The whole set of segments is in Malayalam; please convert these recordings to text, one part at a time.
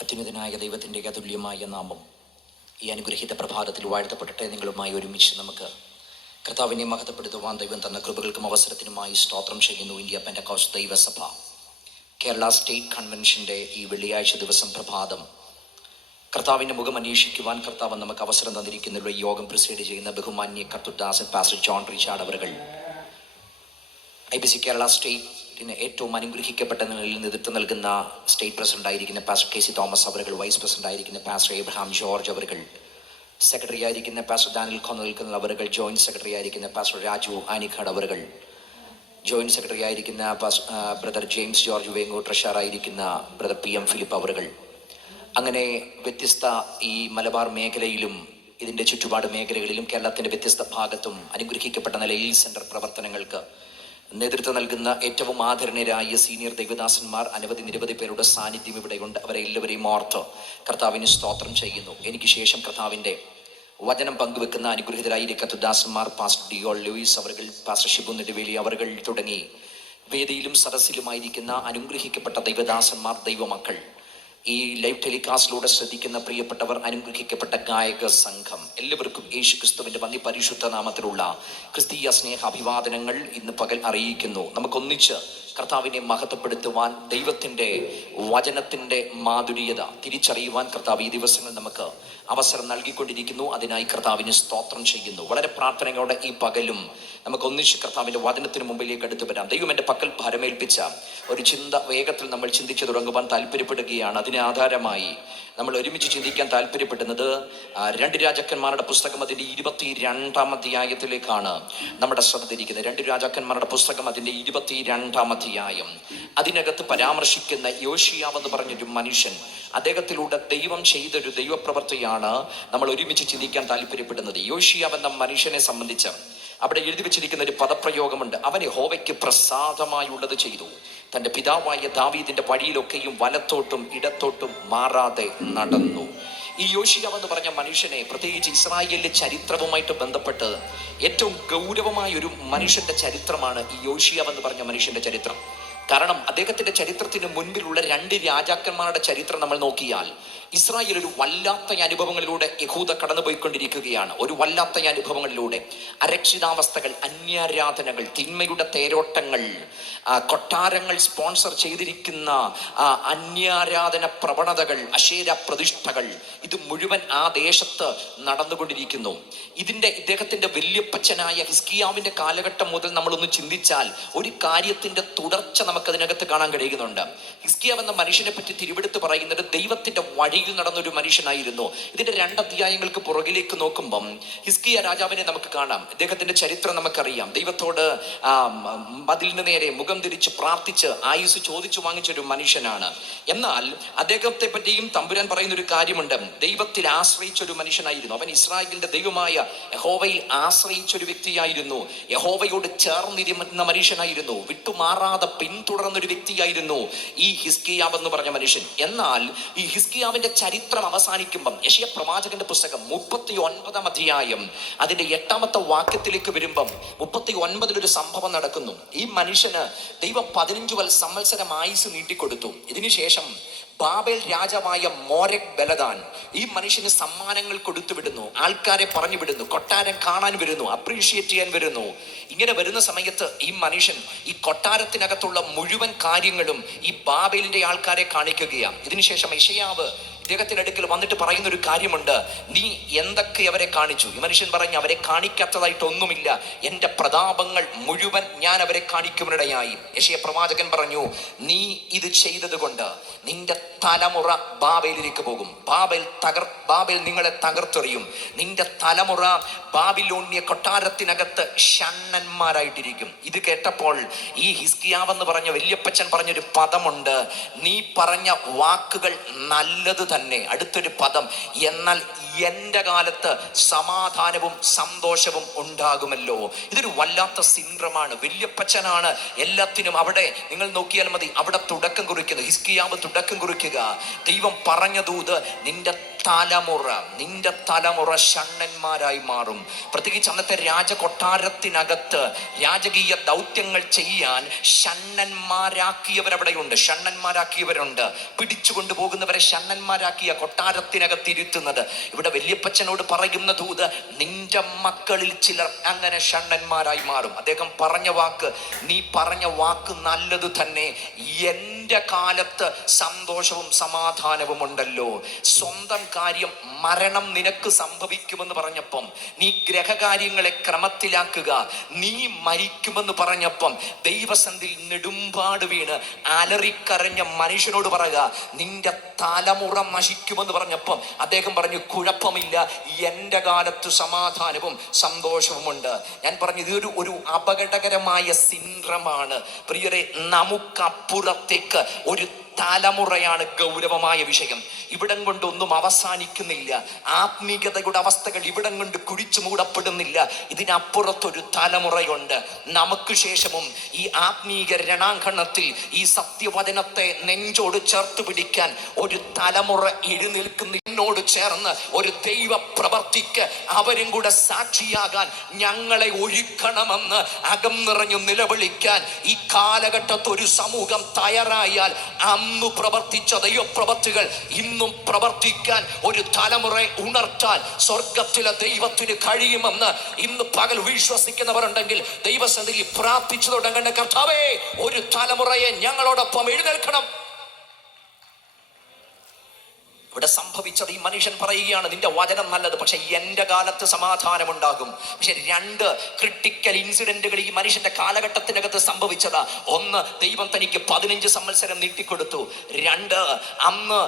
അത്യുന്നതനായ ദൈവത്തിൻ്റെ അതുല്യമായ നാമം ഈ അനുഗ്രഹീത പ്രഭാതത്തിൽ വാഴ്ത്തപ്പെടട്ടെ. നിങ്ങളുമായി ഒരുമിച്ച് നമുക്ക് കർത്താവിനെ മഹത്വപ്പെടുത്തുവാൻ ദൈവം തന്ന കൃപകൾക്കും അവസരത്തിനുമായി സ്തോത്രം ചെയ്യുന്നു. ഇന്ത്യ പെന്തക്കോസ്റ്റ് ദൈവസഭ കേരള സ്റ്റേറ്റ് കൺവെൻഷൻ്റെ ഈ വെള്ളിയാഴ്ച ദിവസം പ്രഭാതം കർത്താവിൻ്റെ മുഖം അന്വേഷിക്കുവാൻ കർത്താവ് നമുക്ക് അവസരം തന്നിരിക്കുന്നുള്ള ഈ യോഗം പ്രസിഡ് ചെയ്യുന്ന ബഹുമാന്യ കർത്തുദാസൻ പാസ്റ്റർ ജോൺ റിച്ചാർഡ് അവറുകൾ IBC കേരള സ്റ്റേറ്റിന് ഏറ്റവും അനുഗ്രഹിക്കപ്പെട്ട നിലയിൽ നേതൃത്വം നൽകുന്ന സ്റ്റേറ്റ് പ്രസിഡന്റ് ആയിരിക്കുന്ന പാസ്റ്റർ KC തോമസ് അവറുകൾ, വൈസ് പ്രസിഡന്റ് ആയിരിക്കുന്ന പാസ്റ്റർ എബ്രഹാം ജോർജ് അവറുകൾ, സെക്രട്ടറി ആയിരിക്കുന്ന പാസ്റ്റർ ഡാനിൽ കൊന്നൽക്കുന്ന അവറുകൾ, ജോയിന്റ് സെക്രട്ടറി ആയിരിക്കുന്ന പാസ്റ്റർ രാജു ആനിക്കാട് അവറുകൾ, ജോയിന്റ് സെക്രട്ടറി ആയിരിക്കുന്ന brother James George Vengoor, treasurer ആയിരിക്കുന്ന ബ്രദർ PM ഫിലിപ്പ് അവറുകൾ, അങ്ങനെ വ്യത്യസ്ത ഈ മലബാർ മേഖലയിലും ഇതിൻ്റെ ചുറ്റുപാട് മേഖലകളിലും കേരളത്തിൻ്റെ വ്യത്യസ്ത ഭാഗത്തും അനുഗ്രഹിക്കപ്പെട്ട നിലയിൽ സെൻറ്റർ പ്രവർത്തനങ്ങൾക്ക് നേതൃത്വം നൽകുന്ന ഏറ്റവും ആദരണീയരായ സീനിയർ ദൈവദാസന്മാർ നിരവധി പേരുടെ സാന്നിധ്യം ഇവിടെയുണ്ട്. അവരെ എല്ലാവരെയും ഓർത്ത് കർത്താവിന് സ്തോത്രം ചെയ്യുന്നു. എനിക്ക് ശേഷം കർത്താവിൻ്റെ വചനം പങ്കുവെക്കുന്ന അനുഗ്രഹിതരായ കർത്തുദാസന്മാർ പാസ്റ്റർ ഡിയോൾ ലൂയിസ് അവറുകൾ, പാസ്റ്റർ ഷിബു നെടുവേലി അവറുകൾ തുടങ്ങി വേദിയിലും സദസ്സിലുമായിരിക്കുന്ന അനുഗ്രഹിക്കപ്പെട്ട ദൈവദാസന്മാർ, ദൈവമക്കൾ, ഈ ലൈവ് ടെലികാസ്റ്റിലൂടെ ശ്രദ്ധിക്കുന്ന പ്രിയപ്പെട്ടവർ, അനുഗ്രഹിക്കപ്പെട്ട ഗായക സംഘം, എല്ലാവർക്കും യേശു ക്രിസ്തുവിൻ്റെ വന്യ പരിശുദ്ധ നാമത്തിലുള്ള ക്രിസ്തീയ സ്നേഹ അഭിവാദനങ്ങൾ ഇന്ന് പകൽ അറിയിക്കുന്നു. നമുക്കൊന്നിച്ച് കർത്താവിനെ മഹത്വപ്പെടുത്തുവാൻ, ദൈവത്തിൻ്റെ വചനത്തിൻ്റെ മാധുര്യത തിരിച്ചറിയുവാൻ കർത്താവ് ഈ ദിവസങ്ങൾ നമുക്ക് അവസരം നൽകിക്കൊണ്ടിരിക്കുന്നു. അതിനായി കർത്താവിന് സ്തോത്രം ചെയ്യുന്നു. വളരെ പ്രാർത്ഥനയോടെ ഈ പകലും നമുക്കൊന്നിച്ച് കർത്താവിൻ്റെ വചനത്തിന് മുമ്പിലേക്ക് അടുത്തു വരാം. ദൈവം എൻ്റെ പക്കൽ ഭാരമേൽപ്പിച്ച ഒരു ചിന്ത വേഗത്തിൽ നമ്മൾ ചിന്തിച്ചു തുടങ്ങുവാൻ താല്പര്യപ്പെടുകയാണ്. അതിന് ആധാരമായി നമ്മൾ ഒരുമിച്ച് ചിന്തിക്കാൻ താല്പര്യപ്പെടുന്നത് 2 രാജാക്കന്മാരുടെ പുസ്തകം അതിൻ്റെ 22-ാം അധ്യായത്തിലേക്കാണ് നമ്മുടെ ശ്രദ്ധ തിരിക്കുന്നത്. 2 രാജാക്കന്മാരുടെ പുസ്തകം അതിൻ്റെ 22-ാം അധ്യായം. അതിനകത്ത് പരാമർശിക്കുന്ന യോശിയാവ് എന്ന് പറഞ്ഞൊരു മനുഷ്യൻ, അദ്ദേഹത്തിലൂടെ ദൈവം ചെയ്തൊരു ദൈവപ്രവൃത്തിയാണ് നമ്മൾ ഒരുമിച്ച് ചിന്തിക്കാൻ താല്പര്യപ്പെടുന്നത്. യോശിയാവ് എന്ന മനുഷ്യനെ സംബന്ധിച്ച് അവിടെ എഴുതി വെച്ചിരിക്കുന്ന ഒരു പദപ്രയോഗമുണ്ട്. അവൻ യഹോവയ്ക്ക് പ്രസാദമായുള്ളത് ചെയ്തു. തൻ്റെ പിതാവായ ദാവീദിന്റെ വഴിയിലൊക്കെയും വലത്തോട്ടും ഇടത്തോട്ടും മാറാതെ നടന്നു. ഈ യോശിയാവ് എന്ന് പറഞ്ഞ മനുഷ്യനെ, പ്രത്യേകിച്ച് ഇസ്രായേലിന്റെ ചരിത്രവുമായിട്ട് ബന്ധപ്പെട്ട് ഏറ്റവും ഗൗരവമായ ഒരു മനുഷ്യന്റെ ചരിത്രമാണ് ഈ യോശിയാവ് എന്ന് പറഞ്ഞ മനുഷ്യന്റെ ചരിത്രം. കാരണം അദ്ദേഹത്തിന്റെ ചരിത്രത്തിന് മുൻപിലുള്ള 2 രാജാക്കന്മാരുടെ ചരിത്രം നമ്മൾ നോക്കിയാൽ ഇസ്രായേൽ ഒരു വല്ലാത്ത അനുഭവങ്ങളിലൂടെ യഹൂദ കടന്നുപോയിക്കൊണ്ടിരിക്കുകയാണ്. ഒരു വല്ലാത്ത അനുഭവങ്ങളിലൂടെ അരക്ഷിതാവസ്ഥകൾ, അന്യാരാധനകൾ, തിന്മയുടെ തേരോട്ടങ്ങൾ, കൊട്ടാരങ്ങൾ സ്പോൺസർ ചെയ്തിരിക്കുന്ന അന്യാരാധന പ്രവണതകൾ, അശേര പ്രതിഷ്ഠകൾ, ഇത് മുഴുവൻ ആ ദേശത്ത് നടന്നുകൊണ്ടിരിക്കുന്നു. ഇദ്ദേഹത്തിന്റെ വല്യപ്പച്ചനായ ഹിസ്കിയാവിന്റെ കാലഘട്ടം മുതൽ നമ്മളൊന്ന് ചിന്തിച്ചാൽ ഒരു കാര്യത്തിന്റെ തുടർച്ച നമുക്കതിനകത്ത് കാണാൻ കഴിയുന്നുണ്ട്. ഹിസ്കിയാവ് എന്ന മനുഷ്യനെ പറ്റി തിരുവെടുത്ത് പറയുന്നത് ദൈവത്തിന്റെ വഴിയിൽ നടന്നൊരു മനുഷ്യനായിരുന്നു. ഇതിന്റെ 2 അധ്യായങ്ങൾക്ക് പുറകിലേക്ക് നോക്കുമ്പം ഹിസ്കിയ രാജാവിനെ നമുക്ക് കാണാം. ഇദ്ദേഹത്തിന്റെ ചരിത്രം നമുക്കറിയാം. ദൈവത്തോട് മതിലിന് നേരെ മുഖം തിരിച്ച് പ്രാർത്ഥിച്ച് ആയുസ് ചോദിച്ചു വാങ്ങിച്ചൊരു മനുഷ്യനാണ്. എന്നാൽ അദ്ദേഹത്തെ പറ്റിയും തമ്പുരാൻ പറയുന്ന ഒരു കാര്യമുണ്ട്. ദൈവത്തിൽ ആശ്രയിച്ചൊരു മനുഷ്യനായിരുന്നു. അവൻ ഇസ്രായേലിന്റെ ദൈവമായ യഹോവയിൽ ആശ്രയിച്ചൊരു വ്യക്തിയായിരുന്നു. യഹോവയോട് ചേർന്നിരുന്ന മനുഷ്യനായിരുന്നു. വിട്ടുമാറാതെ പിന്തുടർന്നൊരു വ്യക്തിയായിരുന്നു ഈ ഹിസ്കിയാവ് എന്ന് പറഞ്ഞ മനുഷ്യൻ. എന്നാൽ ഈ ഹിസ്കിയാവിന്റെ ചരിത്രം അവസാനിക്കുമ്പം യെശയ്യാ പ്രവാചകന്റെ പുസ്തകം 39-ാം അധ്യായം അതിന്റെ 8-ാമത്തെ വാക്യത്തിലേക്ക് വരുമ്പം 39-ൽ ഒരു സംഭവം നടക്കുന്നു. ഈ മനുഷ്യന് ദൈവം 15 സംവത്സരം ആയുസ് നീട്ടിക്കൊടുത്തു. ഇതിനുശേഷം ബാബേൽ രാജാവായ മോരെക് ബലദാൻ ഈ മനുഷ്യന് സമ്മാനങ്ങൾ കൊടുത്തു വിടുന്നു. ആൾക്കാരെ പറഞ്ഞു വിടുന്നു. കൊട്ടാരം കാണാൻ വരുന്നു, അപ്രീഷിയേറ്റ് ചെയ്യാൻ വരുന്നു. ഇങ്ങനെ വരുന്ന സമയത്ത് ഈ മനുഷ്യൻ ഈ കൊട്ടാരത്തിനകത്തുള്ള മുഴുവൻ കാര്യങ്ങളും ഈ ബാബേലിന്റെ ആൾക്കാരെ കാണിക്കുകയാണ്. ഇതിനുശേഷം യെശയ്യാവ് ഇദ്ദേഹത്തിന്റെ അടുക്കൽ വന്നിട്ട് പറയുന്ന ഒരു കാര്യമുണ്ട്. നീ എന്തൊക്കെ അവരെ കാണിച്ചു? ഈ മനുഷ്യൻ പറഞ്ഞു, അവരെ കാണിക്കാത്തതായിട്ടൊന്നുമില്ല, എൻ്റെ പ്രതാപങ്ങൾ മുഴുവൻ ഞാൻ അവരെ കാണിക്കുവാനിടയായി. യെശയ്യാ പ്രവാചകൻ പറഞ്ഞു, നീ ഇത് ചെയ്തത് കൊണ്ട് നിന്റെ തലമുറ ബാബേലിലേക്ക് പോകും. ബാബേൽ നിങ്ങളെ തകർത്തെറിയും. നിന്റെ തലമുറ ബാബിലോണ്യ കൊട്ടാരത്തിനകത്ത് ഷണ്ണന്മാരായിട്ടിരിക്കും. ഇത് കേട്ടപ്പോൾ ഈ ഹിസ്കിയാവ് എന്ന് പറഞ്ഞ വല്യപ്പച്ചൻ പറഞ്ഞൊരു പദമുണ്ട്. നീ പറഞ്ഞ വാക്കുകൾ നല്ലത് തന്നെ. അടുത്തൊരു പദം, എന്നാൽ എൻ്റെ കാലത്ത് സമാധാനവും സന്തോഷവും ഉണ്ടാകുമല്ലോ. ഇതൊരു വല്ലാത്ത സിൻഡ്രമാണ്. വല്യപ്പച്ചനാണ് എല്ലാത്തിനും. അവിടെ നിങ്ങൾ നോക്കിയാൽ മതി, അവിടെ തുടക്കം കുറിക്കുന്നു. ഹിസ്കിയാവ് തുടക്കം കുറിക്കുക. ദൈവം പറഞ്ഞ ദൂത്, നിന്റെ തലമുറ ഷണ്ണന്മാരായി മാറും. പ്രത്യേകിച്ച് അന്നത്തെ രാജകൊട്ടാരത്തിനകത്ത് രാജകീയ ദൗത്യങ്ങൾ ചെയ്യാൻ ഷണ്ണന്മാരാക്കിയവരുണ്ട്. പിടിച്ചുകൊണ്ടു പോകുന്നവരെ ഷണ്ണന്മാരാക്കിയ കൊട്ടാരത്തിനകത്ത് ഇരുത്തുന്നത്. ഇവിടെ വല്യപ്പച്ചനോട് പറയുന്ന ദൂത്, നിന്റെ മക്കളിൽ ചിലർ അങ്ങനെ ഷണ്ണന്മാരായി മാറും. അദ്ദേഹം പറഞ്ഞ വാക്ക്, നീ പറഞ്ഞ വാക്ക് നല്ലത് തന്നെ. എൻ്റെ കാലത്ത് സന്തോഷവും സമാധാനവും ഉണ്ടല്ലോ. സ്വന്തം കാര്യം മരണം നിനക്ക് സംഭവിക്കുമെന്ന് പറഞ്ഞപ്പം, നീ ഗ്രഹകാര്യങ്ങളെ ക്രമത്തിലാക്കുക, നീ മരിക്കുമെന്ന് പറഞ്ഞപ്പം ദൈവസന്നിധിയിൽ നെടുമ്പാട് വീണ് അലറിക്കരഞ്ഞ മനുഷ്യനോട് പറയുക, നിന്റെ തലമുറ നശിക്കുമെന്ന് പറഞ്ഞപ്പം അദ്ദേഹം പറഞ്ഞു, കുഴപ്പമില്ല, എൻ്റെ കാലത്ത് സമാധാനവും സന്തോഷവുമുണ്ട്. ഞാൻ പറഞ്ഞു, ഇതൊരു അപകടകരമായ സിൻഡ്രമാണ് പ്രിയരെ. നമുക്കപ്പുറത്തേക്ക് ഒരു തലമുറയാണ് ഗൗരവമായ വിഷയം. ഇവിടം കൊണ്ടൊന്നും അവസാനിക്കുന്നില്ല. ആത്മീയതയുടെ അവസ്ഥകൾ ഇവിടം കൊണ്ട് കുഴിച്ചു മൂടപ്പെടുന്നില്ല. ഇതിനപ്പുറത്തൊരു തലമുറയുണ്ട്. നമുക്ക് ശേഷവും ഈ ആത്മീയ രണാങ്കണത്തിൽ ഈ സത്യവചനത്തെ നെഞ്ചോട് ചേർത്ത് പിടിക്കാൻ ഒരു തലമുറ എഴുന്നേൽക്കുന്ന എന്നോട് ചേർന്ന് ഒരു ദൈവ പ്രവർത്തിക്ക് അവരും കൂടെ സാക്ഷിയാകാൻ ഞങ്ങളെ ഒരുക്കണമെന്ന് അകം നിറഞ്ഞു നിലവിളിക്കാൻ ഈ കാലഘട്ടത്ത് ഒരു സമൂഹം തയ്യാറായാൽ അന്ന് പ്രവർത്തിച്ച ദൈവപ്രവർത്തികൾ ഇന്നും പ്രവർത്തിക്കാൻ ഒരു തലമുറയെ ഉണർത്താൻ സ്വർഗത്തിലെ ദൈവത്തിന് കഴിയുമെന്ന് ഇന്ന് പകൽ വിശ്വസിക്കുന്നവരുണ്ടെങ്കിൽ ദൈവസന്നിധിയിൽ പ്രാർത്ഥിച്ചു തുടങ്ങേണ്ട. കർത്താവേ, ഒരു തലമുറയെ ഞങ്ങളോടൊപ്പം എഴുന്നേൽക്കണം. ഇവിടെ സംഭവിച്ചത്, ഈ മനുഷ്യൻ പറയുകയാണ്, നിന്റെ വചനം നല്ലത്, പക്ഷെ എൻ്റെ കാലത്ത് സമാധാനമുണ്ടാകും. പക്ഷെ രണ്ട് ക്രിട്ടിക്കൽ ഇൻസിഡന്റുകൾ ഈ മനുഷ്യന്റെ കാലഘട്ടത്തിനകത്ത് സംഭവിച്ചതാ. ഒന്ന്, ദൈവം തനിക്ക് 15 സംവത്സരം നീട്ടിക്കൊടുത്തു. രണ്ട്, അന്ന്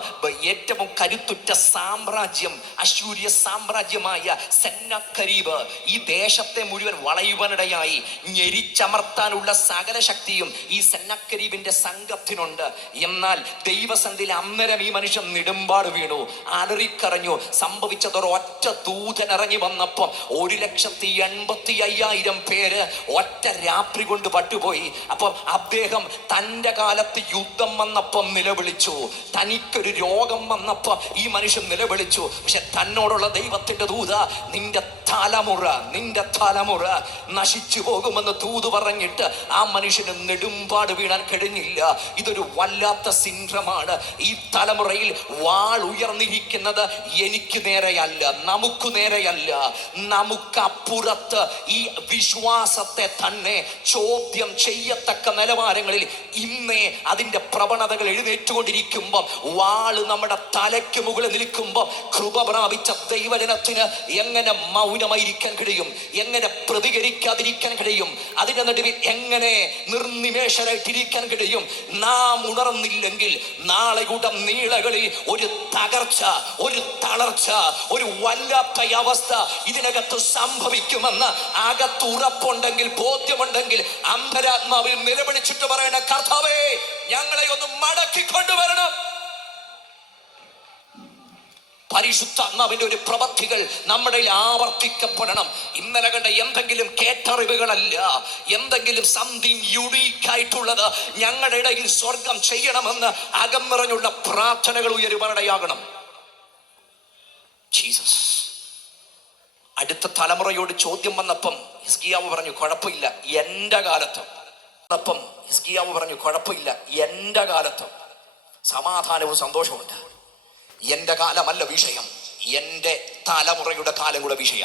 ഏറ്റവും കരുത്തുറ്റ സാമ്രാജ്യം, അശൂര്യ സാമ്രാജ്യമായ സെന്നക്കരീബ് ഈ ദേശത്തെ മുഴുവൻ വളയുവാനിടയായി. ഞെരിച്ചമർത്താനുള്ള സകല ശക്തിയും ഈ സെന്നക്കരീബിന്റെ സംഘത്തിനുണ്ട്. എന്നാൽ ദൈവസന്നിധിയിൽ അന്നേരം ഈ മനുഷ്യൻ നെടുമ്പാട് വീണു, അലറിക്കരഞ്ഞു. സംഭവിച്ചത്, ഒരൊറ്റ ദൂതൻ ഇറങ്ങി വന്നപ്പം 1,85,000 പേര് ഒറ്റ രാത്രി കൊണ്ട് പട്ടുപോയി. അപ്പം അദ്ദേഹം തൻ്റെ കാലത്ത് യുദ്ധം വന്നപ്പം നിലവിളിച്ചു, തനിക്കൊരു രോഗം വന്നപ്പം ഈ മനുഷ്യൻ നിലവിളിച്ചു. പക്ഷെ തന്നോടുള്ള ദൈവത്തിന്റെ ദൂത, നിന്റെ തലമുറ നശിച്ചു പോകുമെന്ന് ദൂത് പറഞ്ഞിട്ട് ആ മനുഷ്യന് നെടുമ്പാട് വീണാൻ കഴിഞ്ഞില്ല. ഇതൊരു വല്ലാത്ത സിൻഡ്രമാണ്. ഈ തലമുറയിൽ വാൾ ഉയർന്നിരിക്കുന്നത് എനിക്ക് നേരെയല്ല, നമുക്ക് നേരെയല്ല. നമുക്കപ്പുറത്ത് ഈ വിശ്വാസത്തെ തന്നെ ചോദ്യം ചെയ്യത്തക്ക നിലവാരങ്ങളിൽ ഇന്നേ അതിന്റെ പ്രവണതകൾ എഴുന്നേറ്റുകൊണ്ടിരിക്കുമ്പോൾ, വാള് നമ്മുടെ തലയ്ക്ക് മുകളിൽ നിൽക്കുമ്പോൾ കൃപ പ്രാപിച്ച ദൈവജനത്തിന് എങ്ങനെ മൗനമായിരിക്കാൻ കഴിയും? എങ്ങനെ പ്രതികരിക്കാതിരിക്കാൻ കഴിയും? അതിന്റെ നടുവിൽ എങ്ങനെ നിർനിമേഷരായിട്ടിരിക്കാൻ കഴിയും? നാം ഉണർന്നില്ലെങ്കിൽ നാളെയുടെ നീളകളിൽ ഒരു തകർച്ച, ഒരു തളർച്ച, ഒരു വല്ലാത്ത അവസ്ഥ ഇതിനകത്ത് സംഭവിക്കുമെന്ന് അകത്ത് ഉറപ്പുണ്ടെങ്കിൽ, ബോധ്യമുണ്ടെങ്കിൽ അന്തരാത്മാവിൽ നിലവിളിച്ചിട്ട് പറയണ, കർത്താവേ, ഞങ്ങളെ ഒന്ന് മടക്കിക്കൊണ്ടുവരണം. പരിശുദ്ധാത്മാവിന്റെ ഒരു പ്രവൃത്തികൾ നമ്മുടെ ആവർത്തിക്കപ്പെടണം. ഇന്നലെ കണ്ട എന്തെങ്കിലും കേട്ടറിവുകളല്ല, എന്തെങ്കിലും സംതിങ് യുണീക്ക് ആയിട്ടുള്ളത് ഞങ്ങളുടെ ഇടയിൽ സ്വർഗം ചെയ്യണമെന്ന് അകം നിറഞ്ഞുള്ള പ്രാർത്ഥനകൾ ഉയരുവാനിടയാകണം. ജീസസ്. അടുത്ത തലമുറയോട് ചോദ്യം വന്നപ്പം ഹിസ്കിയാവ് പറഞ്ഞു, കുഴപ്പമില്ല, എൻ്റെ കാലത്ത്. അപ്പം ഹിസ്കിയാവ് പറഞ്ഞു, കുഴപ്പമില്ല, എൻ്റെ കാലത്ത് സമാധാനവും സന്തോഷമുണ്ട്. എൻ്റെ കാലമല്ല വിഷയം, എൻ്റെ തലമുറയുടെ കാലം കൂടെ വിഷയ.